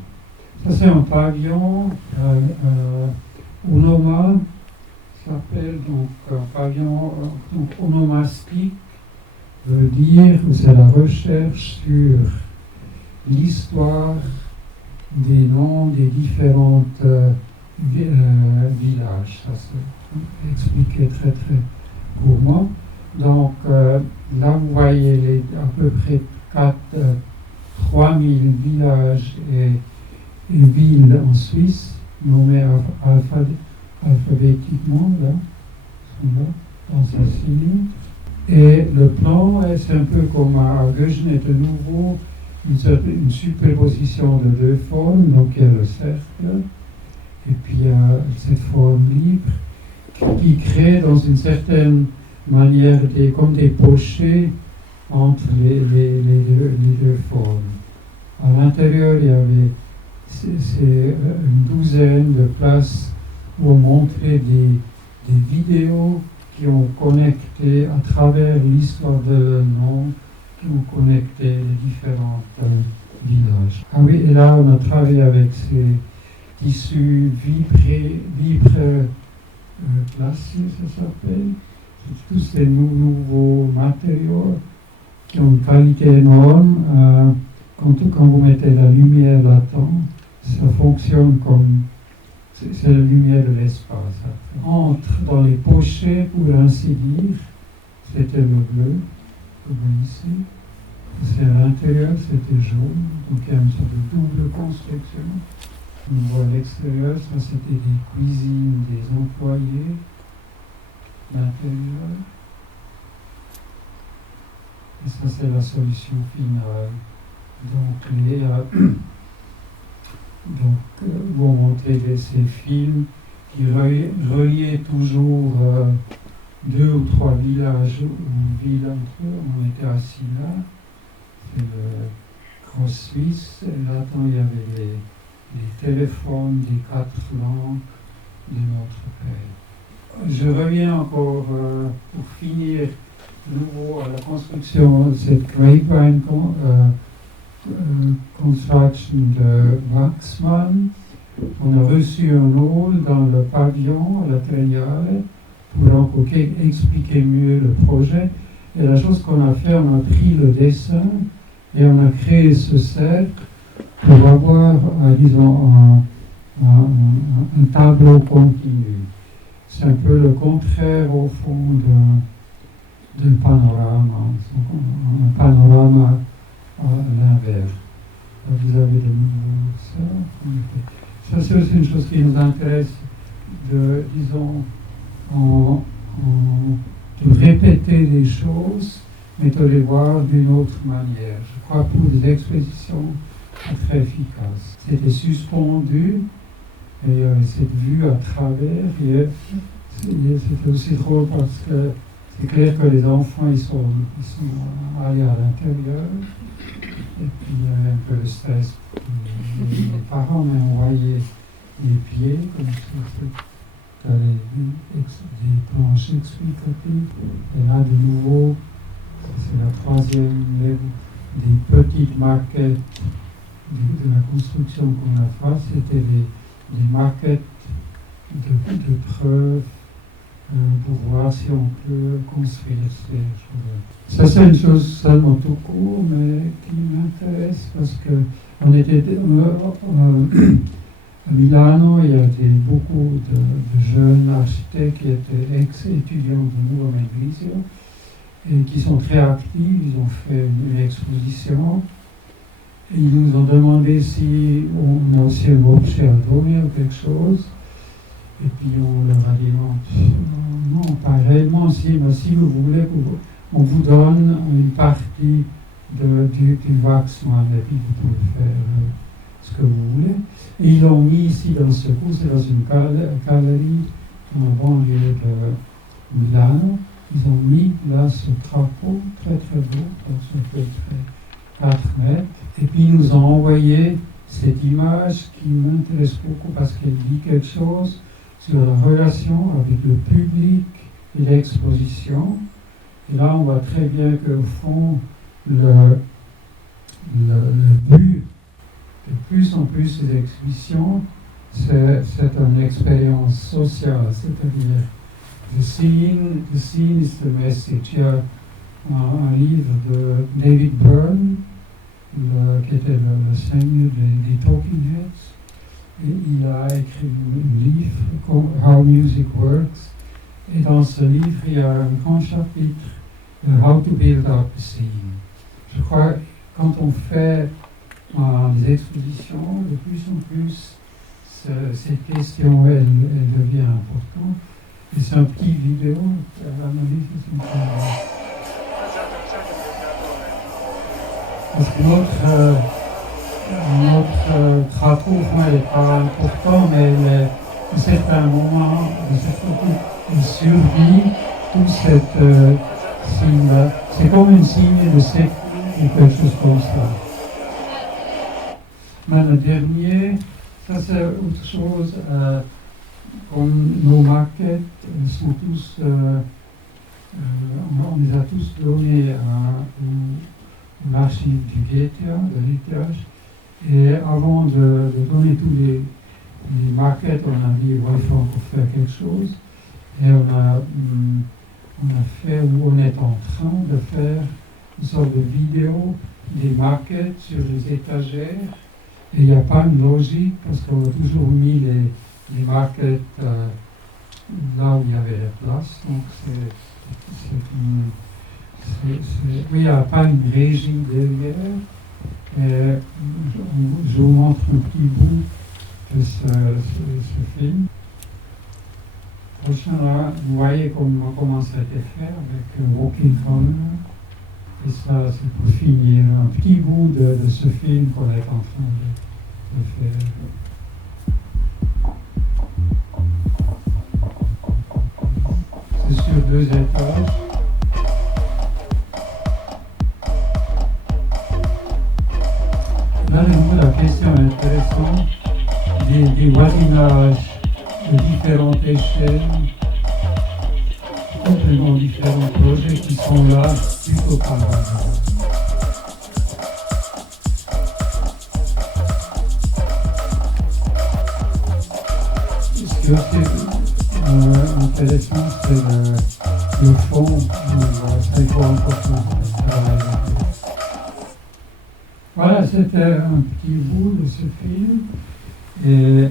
Ça c'est un pavillon Onoma, s'appelle donc un pavillon onomastique, veut dire c'est la recherche sur l'histoire des noms des différentes villages. Ça c'est expliqué très très courtement. Donc là vous voyez à peu près 3000 villages et villes en Suisse, nommés alphabétiquement, là, dans ces cylindres. Et le plan, c'est un peu comme à Göžne de nouveau, une superposition de deux formes, donc il y a le cercle, et puis il y a cette forme libre, qui crée dans une certaine manière comme des pochets entre les deux formes. À l'intérieur, il y avait une douzaine de places où on montrait des vidéos qui ont connecté à travers l'histoire de nom, qui ont connecté les différents villages. Ah oui, et là on a travaillé avec ces tissus vibre glaciers, ça s'appelle. Tous ces nouveaux matériaux qui ont une qualité énorme. Quand vous mettez la lumière là-dedans, ça fonctionne comme... C'est la lumière de l'espace. Entre dans les pochets, pour ainsi dire, c'était le bleu, comme ici. C'est à l'intérieur, c'était jaune. Donc il y a une sorte de double construction. On voit à l'extérieur, ça c'était des cuisines des employés. L'intérieur. Et ça c'est la solution finale. Donc, vous montrez ces films qui reliaient toujours 2 ou 3 villages ou villes entre eux. On était assis là, c'est le Cross Suisse, et là-dedans il y avait les téléphones des 4 langues de notre pays. Je reviens encore pour finir de nouveau à la construction de cette grapevine construction de Waxman. On a reçu un hall dans le pavillon à la Triennale pour encore expliquer mieux le projet. Et la chose qu'on a fait, on a pris le dessin et on a créé ce cercle pour avoir, disons, un tableau continu. C'est un peu le contraire au fond d'un panorama. Un panorama à l'inverse. Vous avez de nouveau ça. Ça, c'est aussi une chose qui nous intéresse disons, de répéter des choses, mais de les voir d'une autre manière. Je crois que pour des expositions, c'est très efficace. C'était suspendu, et cette vue à travers, et c'était aussi drôle parce que c'est clair que les enfants, ils sont allés à l'intérieur, et puis il y avait un peu de stress pour les parents, mais on voyait les pieds, comme ça, des planches explicatives, et là de nouveau, c'est la 3e lèvre, des petites maquettes de la construction qu'on a faite, c'était des maquettes de preuves, pour voir si on peut construire ces choses. Ça, c'est une chose seulement tout court, mais qui m'intéresse parce que on était à Milano, il y a beaucoup de jeunes architectes qui étaient ex-étudiants de Nuovo Mendrisio, et qui sont très actifs. Ils ont fait une exposition. Et ils nous ont demandé si on a aussi un objet à donner ou quelque chose. Et puis on leur a dit non, pas réellement, mais si vous voulez, on vous donne une partie du Waxman et puis vous pouvez faire ce que vous voulez. Et ils l'ont mis ici dans ce cours, c'est dans une galerie dans la banlieue de Milano. Ils ont mis là ce drapeau très très beau, donc ça fait 4 mètres. Et puis ils nous ont envoyé cette image qui m'intéresse beaucoup parce qu'elle dit quelque chose sur la relation avec le public et l'exposition. Et là, on voit très bien qu'au fond, le but de plus en plus des exhibitions, c'est une expérience sociale, c'est-à-dire the scene is the message. Il y a un livre de David Byrne, qui était le seigneur des Talking Heads, et il a écrit un livre, How Music Works, et dans ce livre, il y a un grand chapitre de How to Build Up a Scene. Je crois que quand on fait des expositions, de plus en plus, cette question, elle devient importante. Et c'est un petit vidéo, à mon avis, parce que notre drapeau, n'est pas important, mais à certains moments, il survit tout cette signe-là. C'est comme une signe de sécurité ou quelque chose comme ça. Mais le dernier, ça c'est autre chose. Comme nos maquettes sont tous, on les a tous données à l'archive du VTA, de l'héritage. Et avant de donner tous les maquettes, on a dit ouais, il faut encore faire quelque chose. Et on a fait, ou on est en train de faire une sorte de vidéo des maquettes sur les étagères. Et il n'y a pas une logique parce qu'on a toujours mis les maquettes là où il y avait la place. Donc oui, il n'y a pas une régie derrière. Et je vous montre un petit bout de ce film. Prochain, là, vous voyez comment ça a été fait avec Walking Corner. Et ça, c'est pour finir un petit bout de ce film qu'on est en train de faire. C'est sur 2 étages. Là, la question intéressante des voisinages de différentes échelles, complètement différents projets qui sont là plutôt par hasard. Ce qui est aussi intéressant, c'est le fond. Ça, il faut encore travailler. Voilà, c'était un petit bout de ce film. Et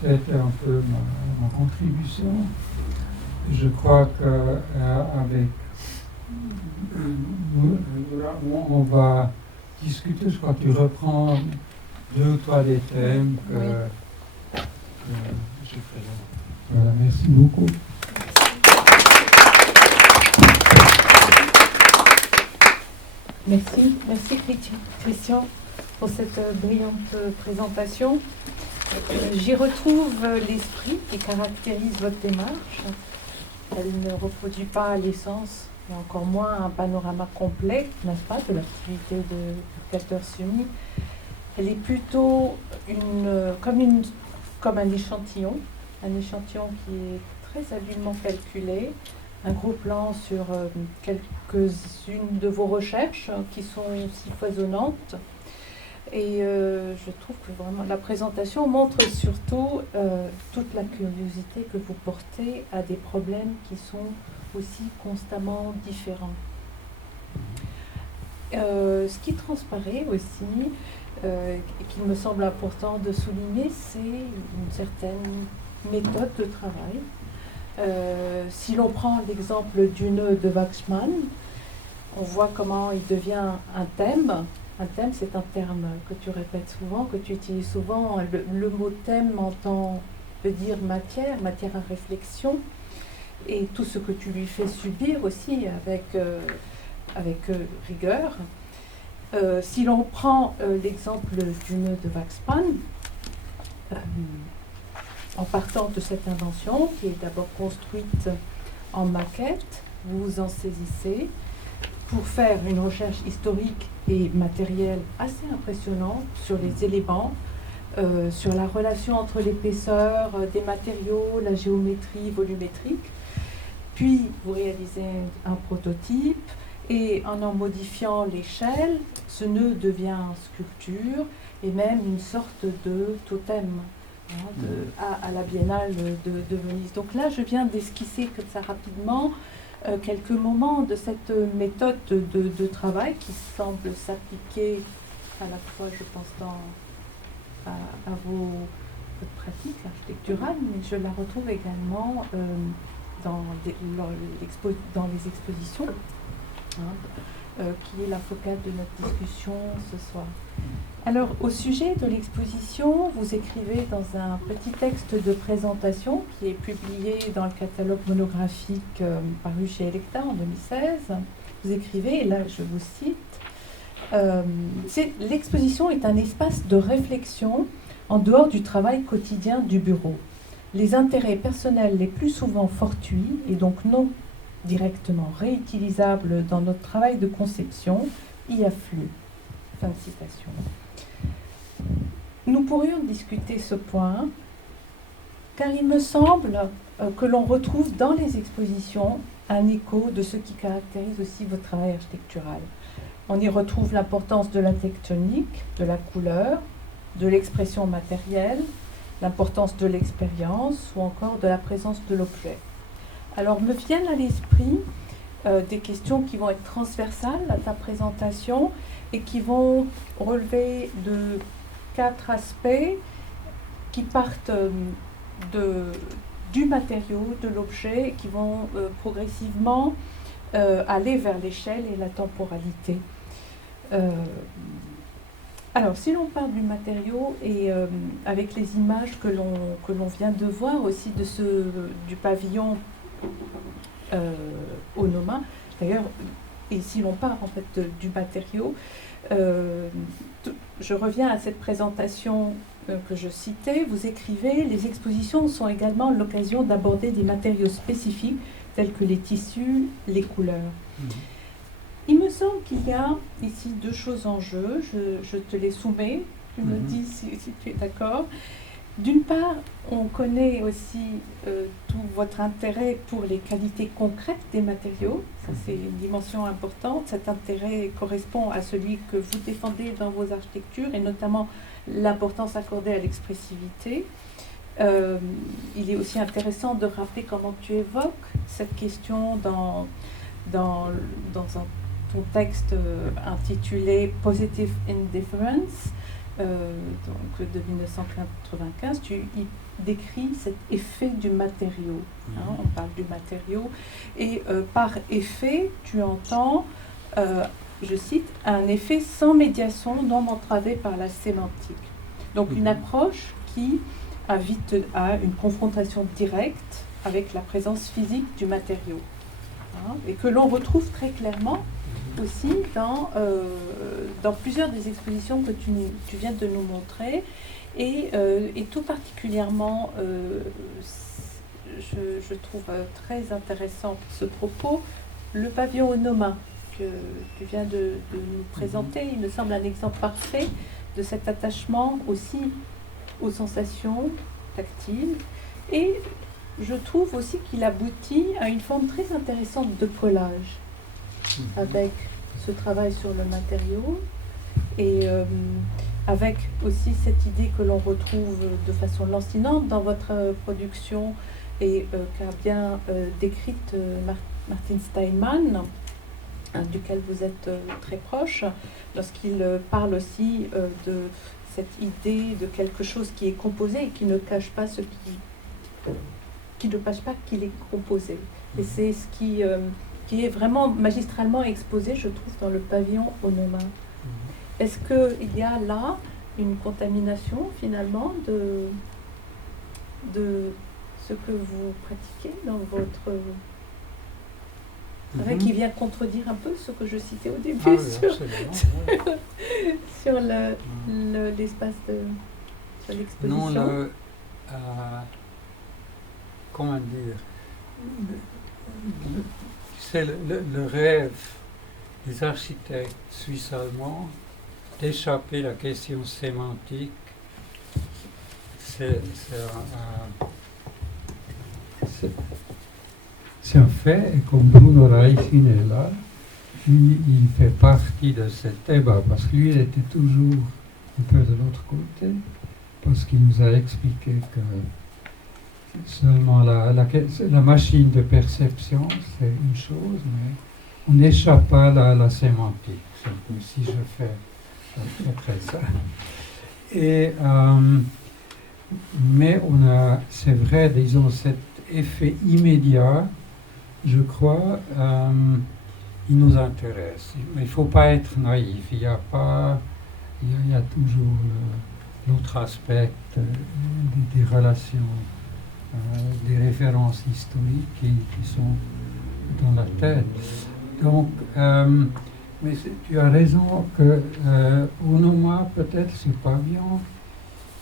c'était un peu ma contribution. Je crois qu'avec on va discuter, je crois que tu reprends 2 ou 3 des thèmes que je ferai là. Voilà, merci beaucoup. Merci Christian pour cette brillante présentation. J'y retrouve l'esprit qui caractérise votre démarche. Elle ne reproduit pas l'essence et encore moins un panorama complet, n'est-ce pas, de l'activité de Peter Szümi. Elle est plutôt comme un échantillon qui est très habilement calculé, un gros plan sur quelques-unes de vos recherches qui sont si foisonnantes. Et je trouve que vraiment la présentation montre surtout toute la curiosité que vous portez à des problèmes qui sont aussi constamment différents. Ce qui transparaît aussi, et qu'il me semble important de souligner, c'est une certaine méthode de travail Si l'on prend l'exemple du nœud de Waxman, on voit comment il devient un thème. Un thème, c'est un terme que tu répètes souvent, que tu utilises souvent. Le mot thème veut dire matière à réflexion, et tout ce que tu lui fais subir aussi avec rigueur. Si l'on prend l'exemple du nœud de Waxman, en partant de cette invention qui est d'abord construite en maquette, vous vous en saisissez pour faire une recherche historique et matérielle assez impressionnante sur les éléments, sur la relation entre l'épaisseur des matériaux, la géométrie volumétrique. Puis vous réalisez un prototype et en modifiant l'échelle, ce nœud devient sculpture et même une sorte de totem à la Biennale de Venise. Donc là, je viens d'esquisser comme ça rapidement quelques moments de cette méthode de travail qui semble s'appliquer à la fois, je pense, à votre pratique architecturale, mais je la retrouve également dans les expositions, qui est la focale de notre discussion ce soir. Alors, au sujet de l'exposition, vous écrivez dans un petit texte de présentation qui est publié dans le catalogue monographique paru chez Electa en 2016. Vous écrivez, et là je vous cite, l'exposition est un espace de réflexion en dehors du travail quotidien du bureau. Les intérêts personnels les plus souvent fortuits et donc non directement réutilisables dans notre travail de conception y affluent. Fin de citation. Nous pourrions discuter ce point, car il me semble que l'on retrouve dans les expositions un écho de ce qui caractérise aussi votre travail architectural. On y retrouve l'importance de la tectonique, de la couleur, de l'expression matérielle, l'importance de l'expérience ou encore de la présence de l'objet. Alors me viennent à l'esprit des questions qui vont être transversales à ta présentation et qui vont relever de 4 aspects qui partent du matériau, de l'objet, et qui vont progressivement aller vers l'échelle et la temporalité. Alors, si l'on parle du matériau et avec les images que l'on vient de voir aussi du pavillon Onoma, d'ailleurs, et si l'on parle en fait du matériau, je reviens à cette présentation que je citais. Vous écrivez: les expositions sont également l'occasion d'aborder des matériaux spécifiques tels que les tissus, les couleurs. Il me semble qu'il y a ici 2 choses en jeu. Je te les soumets. Tu me dis si tu es d'accord. D'une part, on connaît aussi tout votre intérêt pour les qualités concrètes des matériaux. Ça, c'est une dimension importante. Cet intérêt correspond à celui que vous défendez dans vos architectures et notamment l'importance accordée à l'expressivité. Il est aussi intéressant de rappeler comment tu évoques cette question dans ton texte intitulé « Positive Indifference ». Donc de 1995, tu y décris cet effet du matériau. On parle du matériau et par effet, tu entends, je cite, un effet sans médiation non entravée par la sémantique. Donc une approche qui invite à une confrontation directe avec la présence physique du matériau, et que l'on retrouve très clairement aussi dans plusieurs des expositions que tu viens de nous montrer, et tout particulièrement, je trouve très intéressant ce propos, le pavillon Onoma que tu viens de nous présenter. Il me semble un exemple parfait de cet attachement aussi aux sensations tactiles, et je trouve aussi qu'il aboutit à une forme très intéressante de collage avec ce travail sur le matériau et avec aussi cette idée que l'on retrouve de façon lancinante dans votre production et qu'a bien décrite Martin Steinman, duquel vous êtes très proche, lorsqu'il parle aussi de cette idée de quelque chose qui est composé et qui ne cache pas ce qui qui ne cache pas qu'il est composé. Et c'est ce qui est vraiment magistralement exposé, je trouve, dans le pavillon Onoma. Est-ce qu'il y a là une contamination, finalement, de ce que vous pratiquez dans votre... qui vient contredire un peu ce que je citais au début sur l'espace sur l'exposition. Non, comment dire, c'est le rêve des architectes suisses-allemands d'échapper à la question sémantique. C'est un fait, et comme Bruno Reichin est là, il fait partie de ce débat, parce que lui, il était toujours un peu de l'autre côté, parce qu'il nous a expliqué que seulement la machine de perception, c'est une chose, mais on n'échappe pas à la sémantique. C'est un peu si je fais après ça. Et, mais on a, c'est vrai, disons, cet effet immédiat, je crois, il nous intéresse. Mais il ne faut pas être naïf. Il y a toujours l'autre aspect des relations, des références historiques qui sont dans la tête. Donc, mais tu as raison que Onoma, peut-être ce pavillon,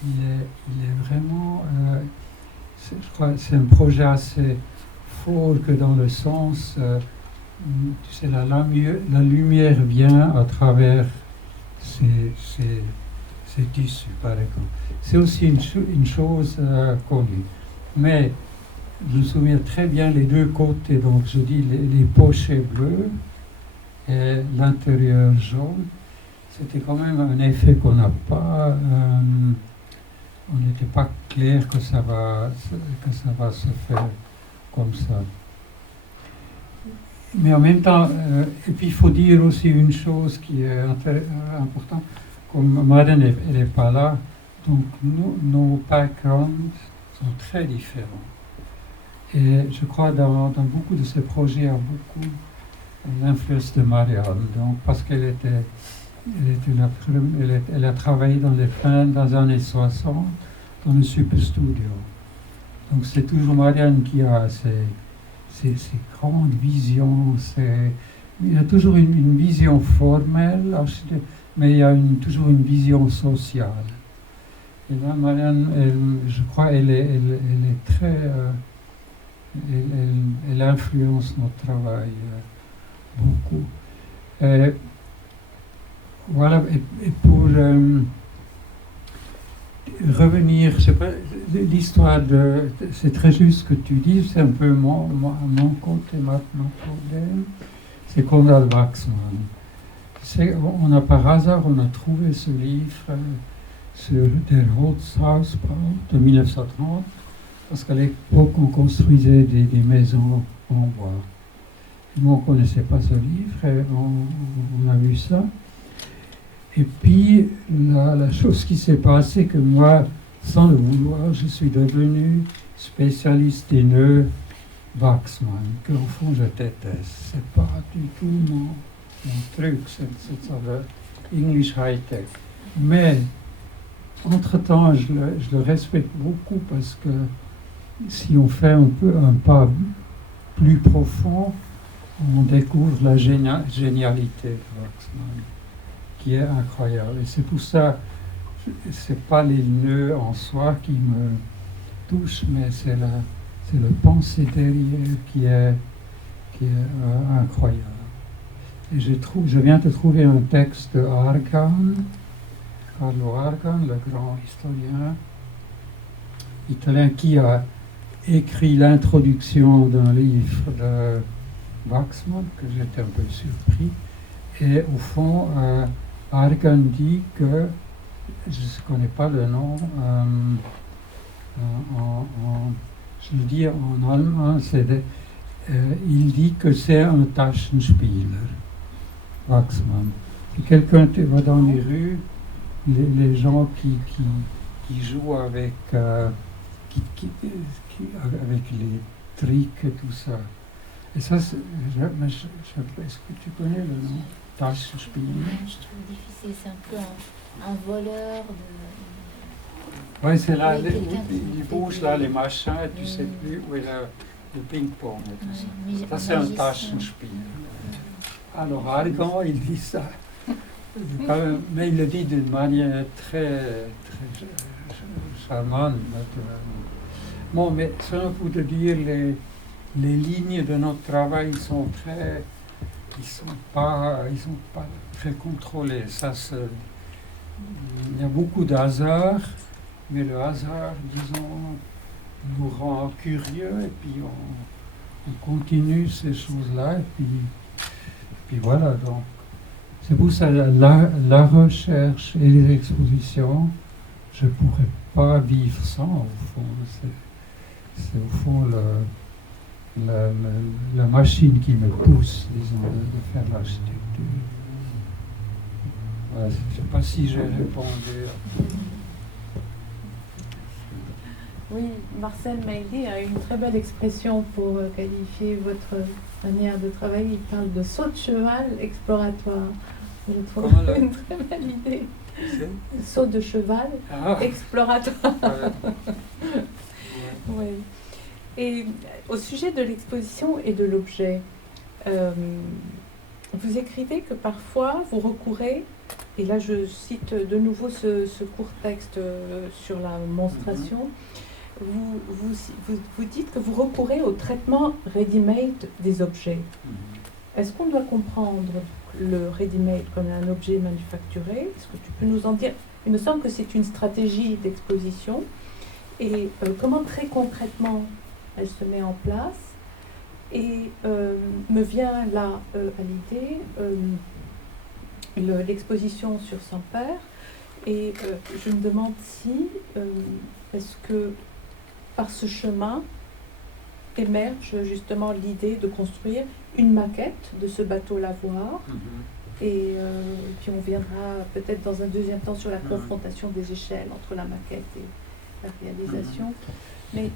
il est vraiment, je crois, c'est un projet assez fort que dans le sens, tu sais, la lumière vient à travers ces tissus, par exemple. C'est aussi une chose connue. Mais je me souviens très bien les deux côtés, donc je dis les pochets bleus et l'intérieur jaune. C'était quand même un effet qu'on n'a pas... on n'était pas clair que ça va se faire comme ça. Mais en même temps, et puis il faut dire aussi une chose qui est importante, comme Maren elle n'est pas là, donc nos backgrounds sont très différents. Et je crois dans beaucoup de ces projets, il y a beaucoup l'influence de Marianne, donc parce qu'elle elle a travaillé dans les années 60 dans le Super Studio. Donc c'est toujours Marianne qui a ces grandes visions. Il y a toujours une vision formelle, mais il y a toujours une vision sociale. Et là, Marianne, je crois, elle est très... elle influence notre travail beaucoup. Voilà, et pour revenir, je sais pas, l'histoire c'est très juste ce que tu dis, c'est un peu mon côté, mon problème, c'est Konrad Waxman. On a par hasard, on a trouvé ce livre sur Der Holzhausbau de 1930, parce qu'à l'époque on construisait des maisons en bois. Et nous on ne connaissait pas ce livre, et on a vu ça. Et puis, la chose qui s'est passée, que moi, sans le vouloir, je suis devenu spécialiste des nœuds Waxman, qu'au fond je déteste. C'est pas du tout mon truc, c'est English high-tech. Mais, entre-temps, je le respecte beaucoup parce que si on fait un pas plus profond, on découvre la génialité de Waxman, qui est incroyable. Et c'est pour ça, c'est pas les nœuds en soi qui me touchent, mais c'est le pensée derrière qui est incroyable. Et je viens de trouver un texte de Argan, Carlo Argan, le grand historien italien, qui a écrit l'introduction d'un livre de Waxman, que j'étais un peu surpris. Et au fond, Argan dit que, je ne connais pas le nom, je le dis en allemand, il dit que c'est un Taschenspieler, Waxman. Si quelqu'un va dans les rues, les gens qui jouent avec avec les triques et tout ça. Et ça, est-ce que tu connais le nom? Taschenspiel. Je trouve difficile, c'est un peu un voleur de... Oui, c'est là, Oui, quelqu'un qui il fait bouge des- là les machins et tu Oui. sais plus où est le ping-pong et tout ça. Ouais, Ça, c'est un magicien. Taschenspiel. Alors, Argan, il dit ça. Mais il le dit d'une manière très charmante, naturellement. Bon, mais seulement pour te dire, les lignes de notre travail sont pas très contrôlées. Il y a beaucoup d'hasard, mais le hasard, disons, nous rend curieux et puis on continue ces choses-là et puis voilà. Donc, c'est pour ça la recherche et les expositions, je ne pourrais pas vivre sans, au fond. C'est au fond la machine qui me pousse, disons, de faire l'architecture. Voilà, je ne sais pas si j'ai répondu. Oui, Marcel Mailly a une très belle expression pour qualifier votre manière de travailler. Il parle de saut de cheval exploratoire. Je trouve Comment une très belle idée. C'est- Saut de cheval exploratoire. Oui. Et au sujet de l'exposition et de l'objet, vous écrivez que parfois vous recourez, et là je cite de nouveau ce court texte sur la monstration, vous dites que vous recourez au traitement ready-made des objets. Est-ce qu'on doit comprendre le ready-made comme un objet manufacturé? Est-ce que tu peux nous en dire? Il me semble que c'est une stratégie d'exposition. Et comment très concrètement elle se met en place? Et me vient là à l'idée l'exposition sur Saint-Père. Et je me demande si, est-ce que par ce chemin émerge justement l'idée de construire une maquette de ce bateau lavoir. Et puis on viendra peut-être dans un deuxième temps sur la confrontation des échelles entre la maquette et la réalisation. Mais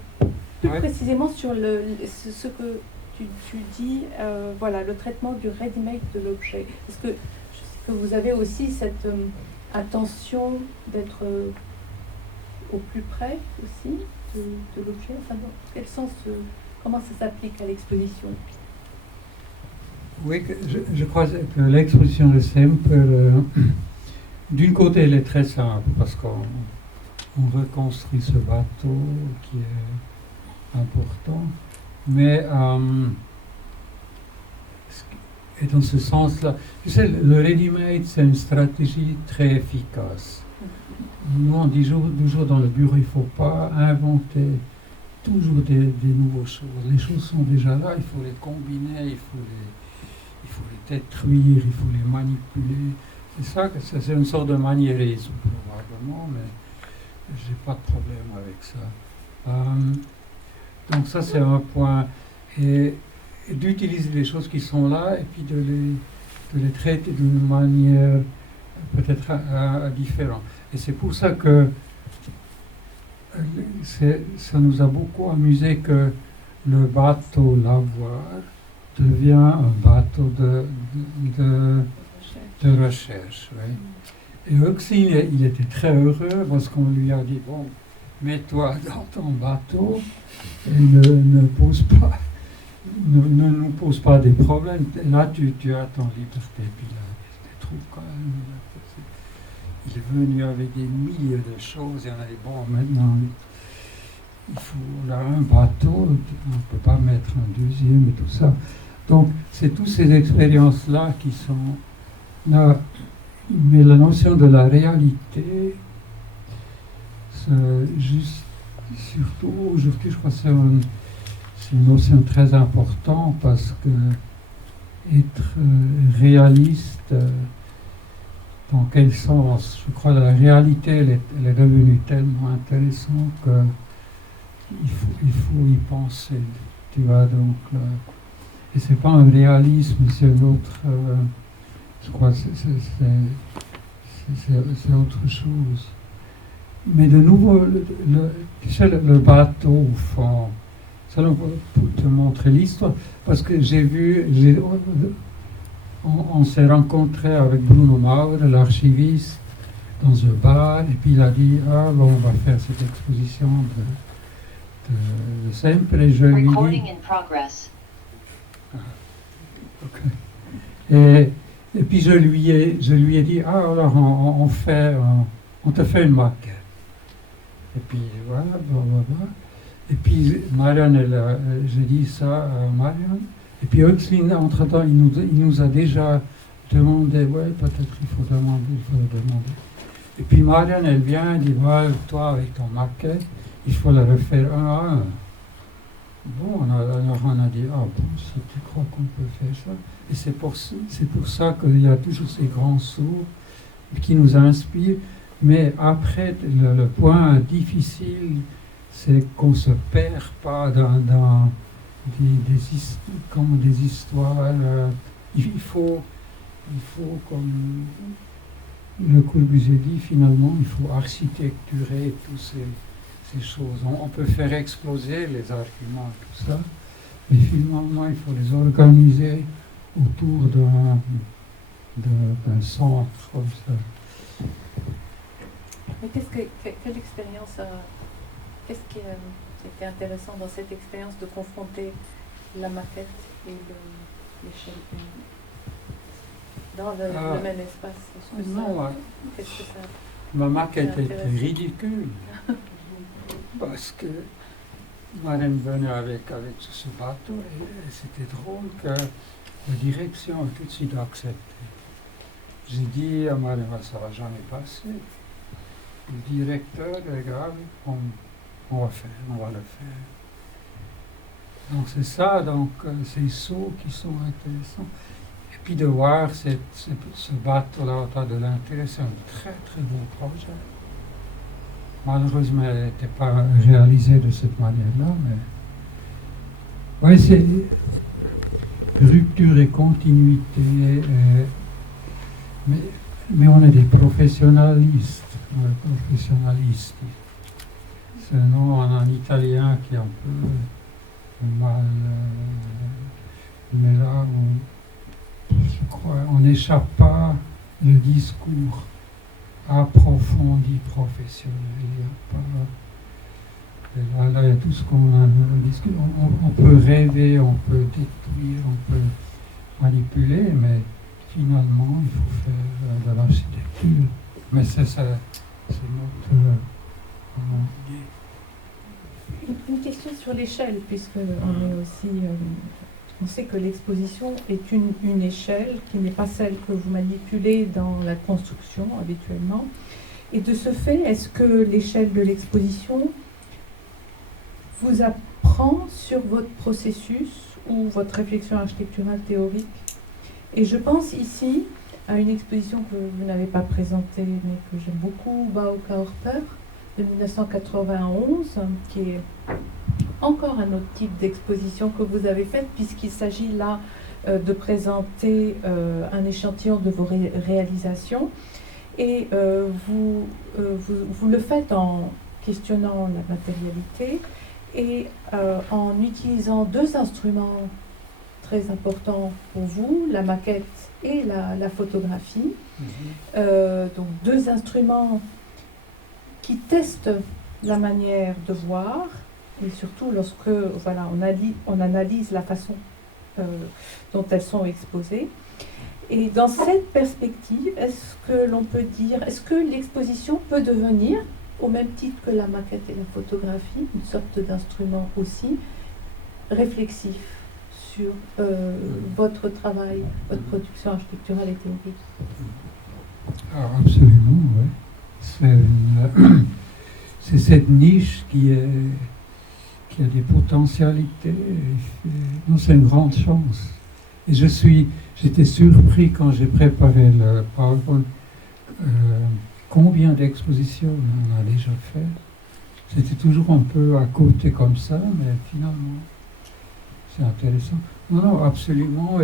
plus précisément sur ce que tu dis, voilà, le traitement du ready-made de l'objet. Est-ce que je sais que vous avez aussi cette attention d'être au plus près aussi de l'objet? Enfin, dans quel sens, comment ça s'applique à l'exposition? Oui, je crois que l'exposition de Semper, d'une côté, elle est très simple parce qu'on reconstruit ce bateau qui est important, mais et dans ce sens-là, tu sais, le ready-made, c'est une stratégie très efficace. Nous, on dit toujours dans le bureau, il ne faut pas inventer toujours des nouvelles choses. Les choses sont déjà là, il faut les combiner, il faut les détruire, il faut les manipuler. C'est ça, c'est une sorte de maniérisme probablement, mais j'ai pas de problème avec ça. Donc ça c'est un point. Et d'utiliser les choses qui sont là et puis de les traiter d'une manière peut-être différente. Et c'est pour ça que ça nous a beaucoup amusé que le bateau lavoir devient un bateau de recherche. Oui. Et Euxine, il était très heureux parce qu'on lui a dit, bon, mets-toi dans ton bateau et ne nous pose pas des problèmes. Là, tu as ton liberté. Puis là, c'était trop calme. Il est venu avec des milliers de choses et on a dit, bon, maintenant, on a un bateau, on ne peut pas mettre un deuxième et tout ça. Donc, c'est toutes ces expériences-là qui sont là. Mais la notion de la réalité, surtout aujourd'hui, je crois que c'est une notion très importante parce que être réaliste, dans quel sens? Je crois que la réalité, elle est devenue tellement intéressante qu'il faut y penser. Tu vois, donc, et c'est pas un réalisme, c'est un autre. Je crois que c'est autre chose. Mais de nouveau, Tu sais, le bateau au fond, ça pour te montrer l'histoire, parce que on s'est rencontré avec Bruno Maurer, l'archiviste, dans un bar, et puis il a dit, ah bon, on va faire cette exposition de Sempre, et je lui ai dit... Okay. Et puis je lui ai dit, ah alors on te fait une maquette. Et puis voilà, blablabla. Et puis Marianne, j'ai dit ça à Marianne. Et puis Huxley, entre-temps, il nous a déjà demandé, ouais, peut-être il faut demander. Et puis Marianne, elle vient, elle dit, ouais, toi avec ton maquette, il faut la refaire un à un. Bon, alors on a dit, ah bon, si tu crois qu'on peut faire ça. Et c'est pour ça qu'il y a toujours ces grands sauts qui nous inspirent. Mais après, le point difficile, c'est qu'on ne se perd pas dans des histoires. Il faut, comme Le Corbusier dit, finalement, il faut architecturer toutes ces choses. On peut faire exploser les arguments, tout ça, mais finalement, il faut les organiser autour d'un centre comme ça. Mais quelle expérience, qu'est-ce qui a été intéressant dans cette expérience de confronter la maquette et l'échelle dans le même espace? Qu'est-ce que ça ma maquette était ridicule parce que Marianne venait avec ce bateau et c'était drôle que la direction a tout de suite accepté. J'ai dit à Marianne, ça ne va jamais passer. Le directeur, regarde, on va le faire. Donc c'est ça, ces sauts qui sont intéressants. Et puis de voir ce bateau-là de l'intérêt, c'est un très très beau projet. Malheureusement, elle n'était pas réalisée de cette manière-là, mais ouais, c'est rupture et continuité. Mais on est des professionnalistes. C'est un nom en italien qui est un peu mal. Mais là, je crois, on n'échappe pas le discours approfondi professionnel. Là, il y a tout ce qu'on a discuté. On peut rêver, on peut détruire, on peut manipuler, mais finalement, il faut faire de l'architecture. Mais c'est ça. C'est notre idée. Une question sur l'échelle, puisque on est aussi, on sait que l'exposition est une échelle qui n'est pas celle que vous manipulez dans la construction habituellement. Et de ce fait, est-ce que l'échelle de l'exposition vous apprend sur votre processus ou votre réflexion architecturale théorique? Et je pense ici à une exposition que vous n'avez pas présentée, mais que j'aime beaucoup, Baukaörper, de 1991, qui est encore un autre type d'exposition que vous avez faite, puisqu'il s'agit là de présenter un échantillon de vos réalisations. Et vous le faites en questionnant la matérialité et en utilisant deux instruments très importants pour vous, la maquette et la photographie. Donc deux instruments qui testent la manière de voir, et surtout lorsque on analyse la façon dont elles sont exposées. Et dans cette perspective, est-ce que l'on peut dire, est-ce que l'exposition peut devenir, au même titre que la maquette et la photographie, une sorte d'instrument aussi réflexif sur votre travail, votre production architecturale et théorique? Ah, absolument, oui. C'est cette niche qui a des potentialités. Non, c'est une grande chance. Et j'étais surpris quand j'ai préparé le PowerPoint, combien d'expositions on a déjà fait. C'était toujours un peu à côté comme ça, mais finalement, c'est intéressant. Non, absolument.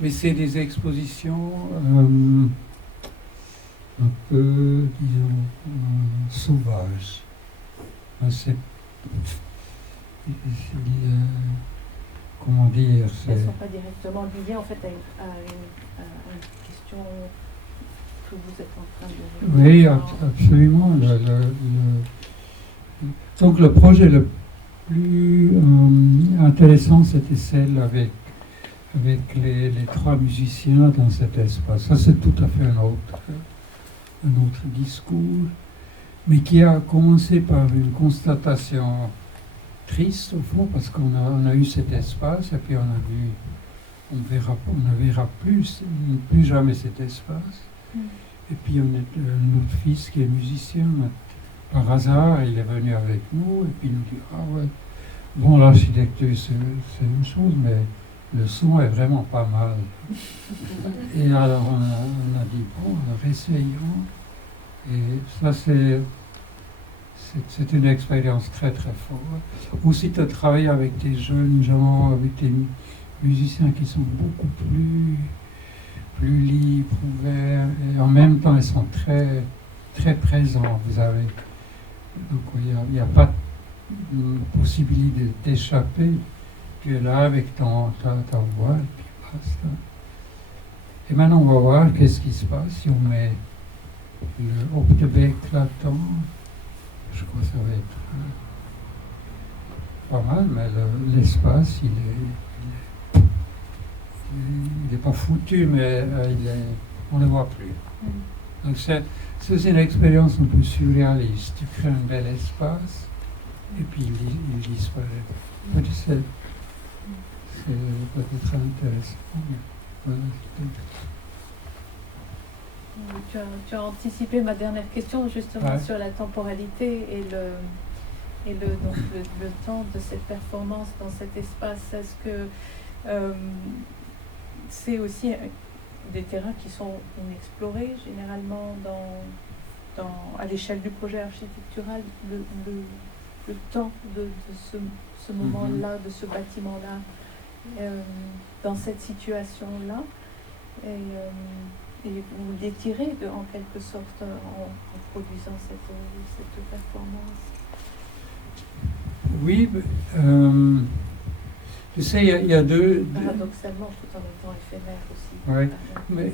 Mais c'est des expositions un peu, disons, sauvages. c'est, comment dire, Elles ne c'est... sont pas directement liées en fait à une question que vous êtes en train de... Oui, absolument. Donc le projet le plus intéressant, c'était celle avec les trois musiciens dans cet espace. Ça, c'est tout à fait un autre discours, mais qui a commencé par une constatation triste au fond, parce qu'on a eu cet espace et puis on ne verra plus jamais cet espace. Et puis on a notre fils qui est musicien, par hasard, il est venu avec nous et puis il nous dit ah ouais, bon l'architecture c'est une chose, mais le son est vraiment pas mal. Et alors on a dit bon, alors essayons. Et ça c'est une expérience très très forte. Aussi de travailler avec des jeunes gens, avec des musiciens qui sont beaucoup plus libres, ouverts, et en même temps ils sont très très présents. Vous avez donc il n'y a pas de possibilité d'échapper. Tu es là avec ta voix et puis basta. Et maintenant on va voir qu'est-ce qui se passe si on met le Octebek là-dedans. Je crois que ça va être pas mal, mais l'espace, il est pas foutu, mais on ne le voit plus. Donc c'est une expérience un peu surréaliste. Tu crées un bel espace, et puis il disparaît. C'est peut-être intéressant. Voilà. Tu as anticipé ma dernière question justement sur la temporalité et donc le temps de cette performance dans cet espace. Est-ce que c'est aussi des terrains qui sont inexplorés généralement à l'échelle du projet architectural, le temps de ce moment-là, de ce bâtiment-là, dans cette situation-là, et vous l'étirez en quelque sorte en produisant cette performance. Oui, tu sais, il y a deux... Paradoxalement, tout en étant éphémère aussi. Oui, mais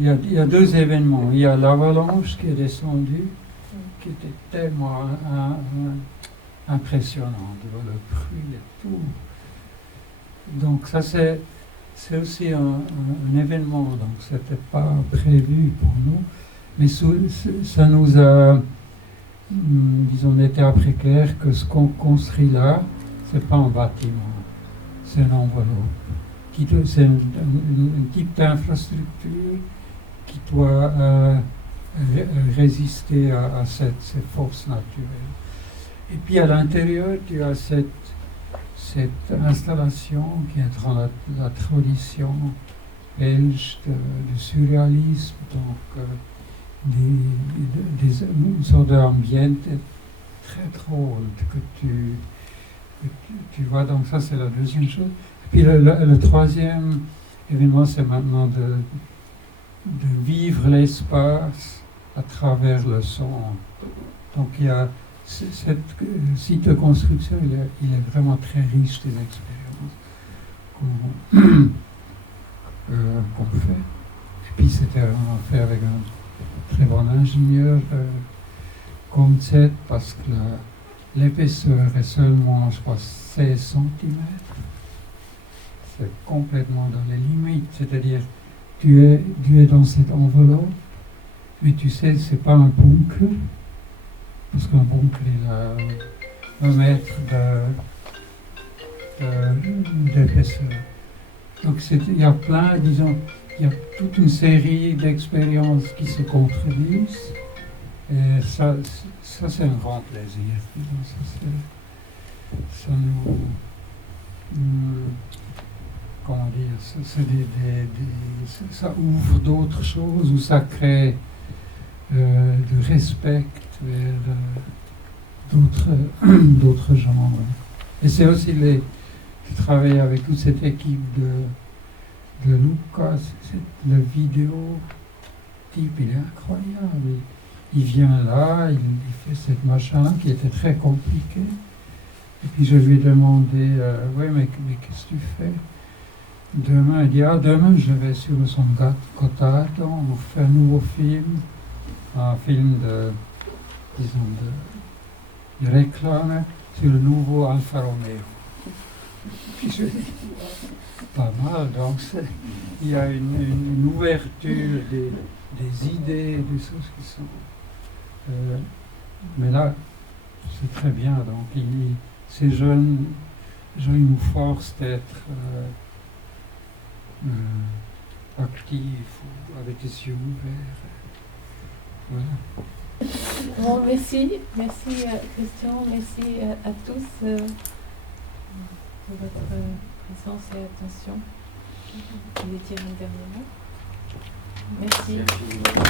il y a deux événements. Il y a l'avalanche qui est descendue, qui était tellement impressionnante, le bruit et tout. Donc ça c'est aussi un événement, donc c'était pas prévu pour nous, mais ça nous a, disons, été après clair que ce qu'on construit là, c'est pas un bâtiment, c'est une enveloppe, c'est un type d'infrastructure qui doit résister à ces forces naturelles. Et puis à l'intérieur, tu as cette installation qui est dans la tradition belge du surréalisme, donc une sorte d'ambiance très drôle que tu vois. Donc ça c'est la deuxième chose. Et puis le troisième événement, c'est maintenant de vivre l'espace à travers le son. Donc il y a cette site de construction, il est vraiment très riche des expériences qu'on fait. Et puis c'était vraiment fait avec un très bon ingénieur comme cette, parce que l'épaisseur est seulement, je crois, 16 cm. C'est complètement dans les limites, c'est-à-dire tu es dans cette enveloppe, mais tu sais, c'est pas un bunker. Parce qu'un bunker, il a 1 mètre d'épaisseur. Donc il y a plein, disons, il y a toute une série d'expériences qui se contredisent. Et ça c'est un grand plaisir. Ça nous... comment dire, ça ouvre d'autres choses, ou ça crée du respect vers d'autres genres. Et c'est aussi de travailler avec toute cette équipe de Lucas, le vidéo type, il est incroyable. il vient là, il fait cette machin qui était très compliqué. Et puis je lui ai demandé, ouais, mais qu'est-ce que tu fais demain? Il dit, ah, demain je vais sur son Gotthard, on fait un nouveau film, un film de, disons, de réclame sur le nouveau Alfa Romeo. Puis je dis, pas mal, donc il y a une ouverture des idées, des choses qui sont... mais là, c'est très bien, donc ces jeunes gens, ils nous forcent d'être actifs, avec les yeux ouverts. Voilà. Bon, merci Christian, merci à tous de votre présence et attention. Je vais dire un dernier mot. Merci. Merci infiniment.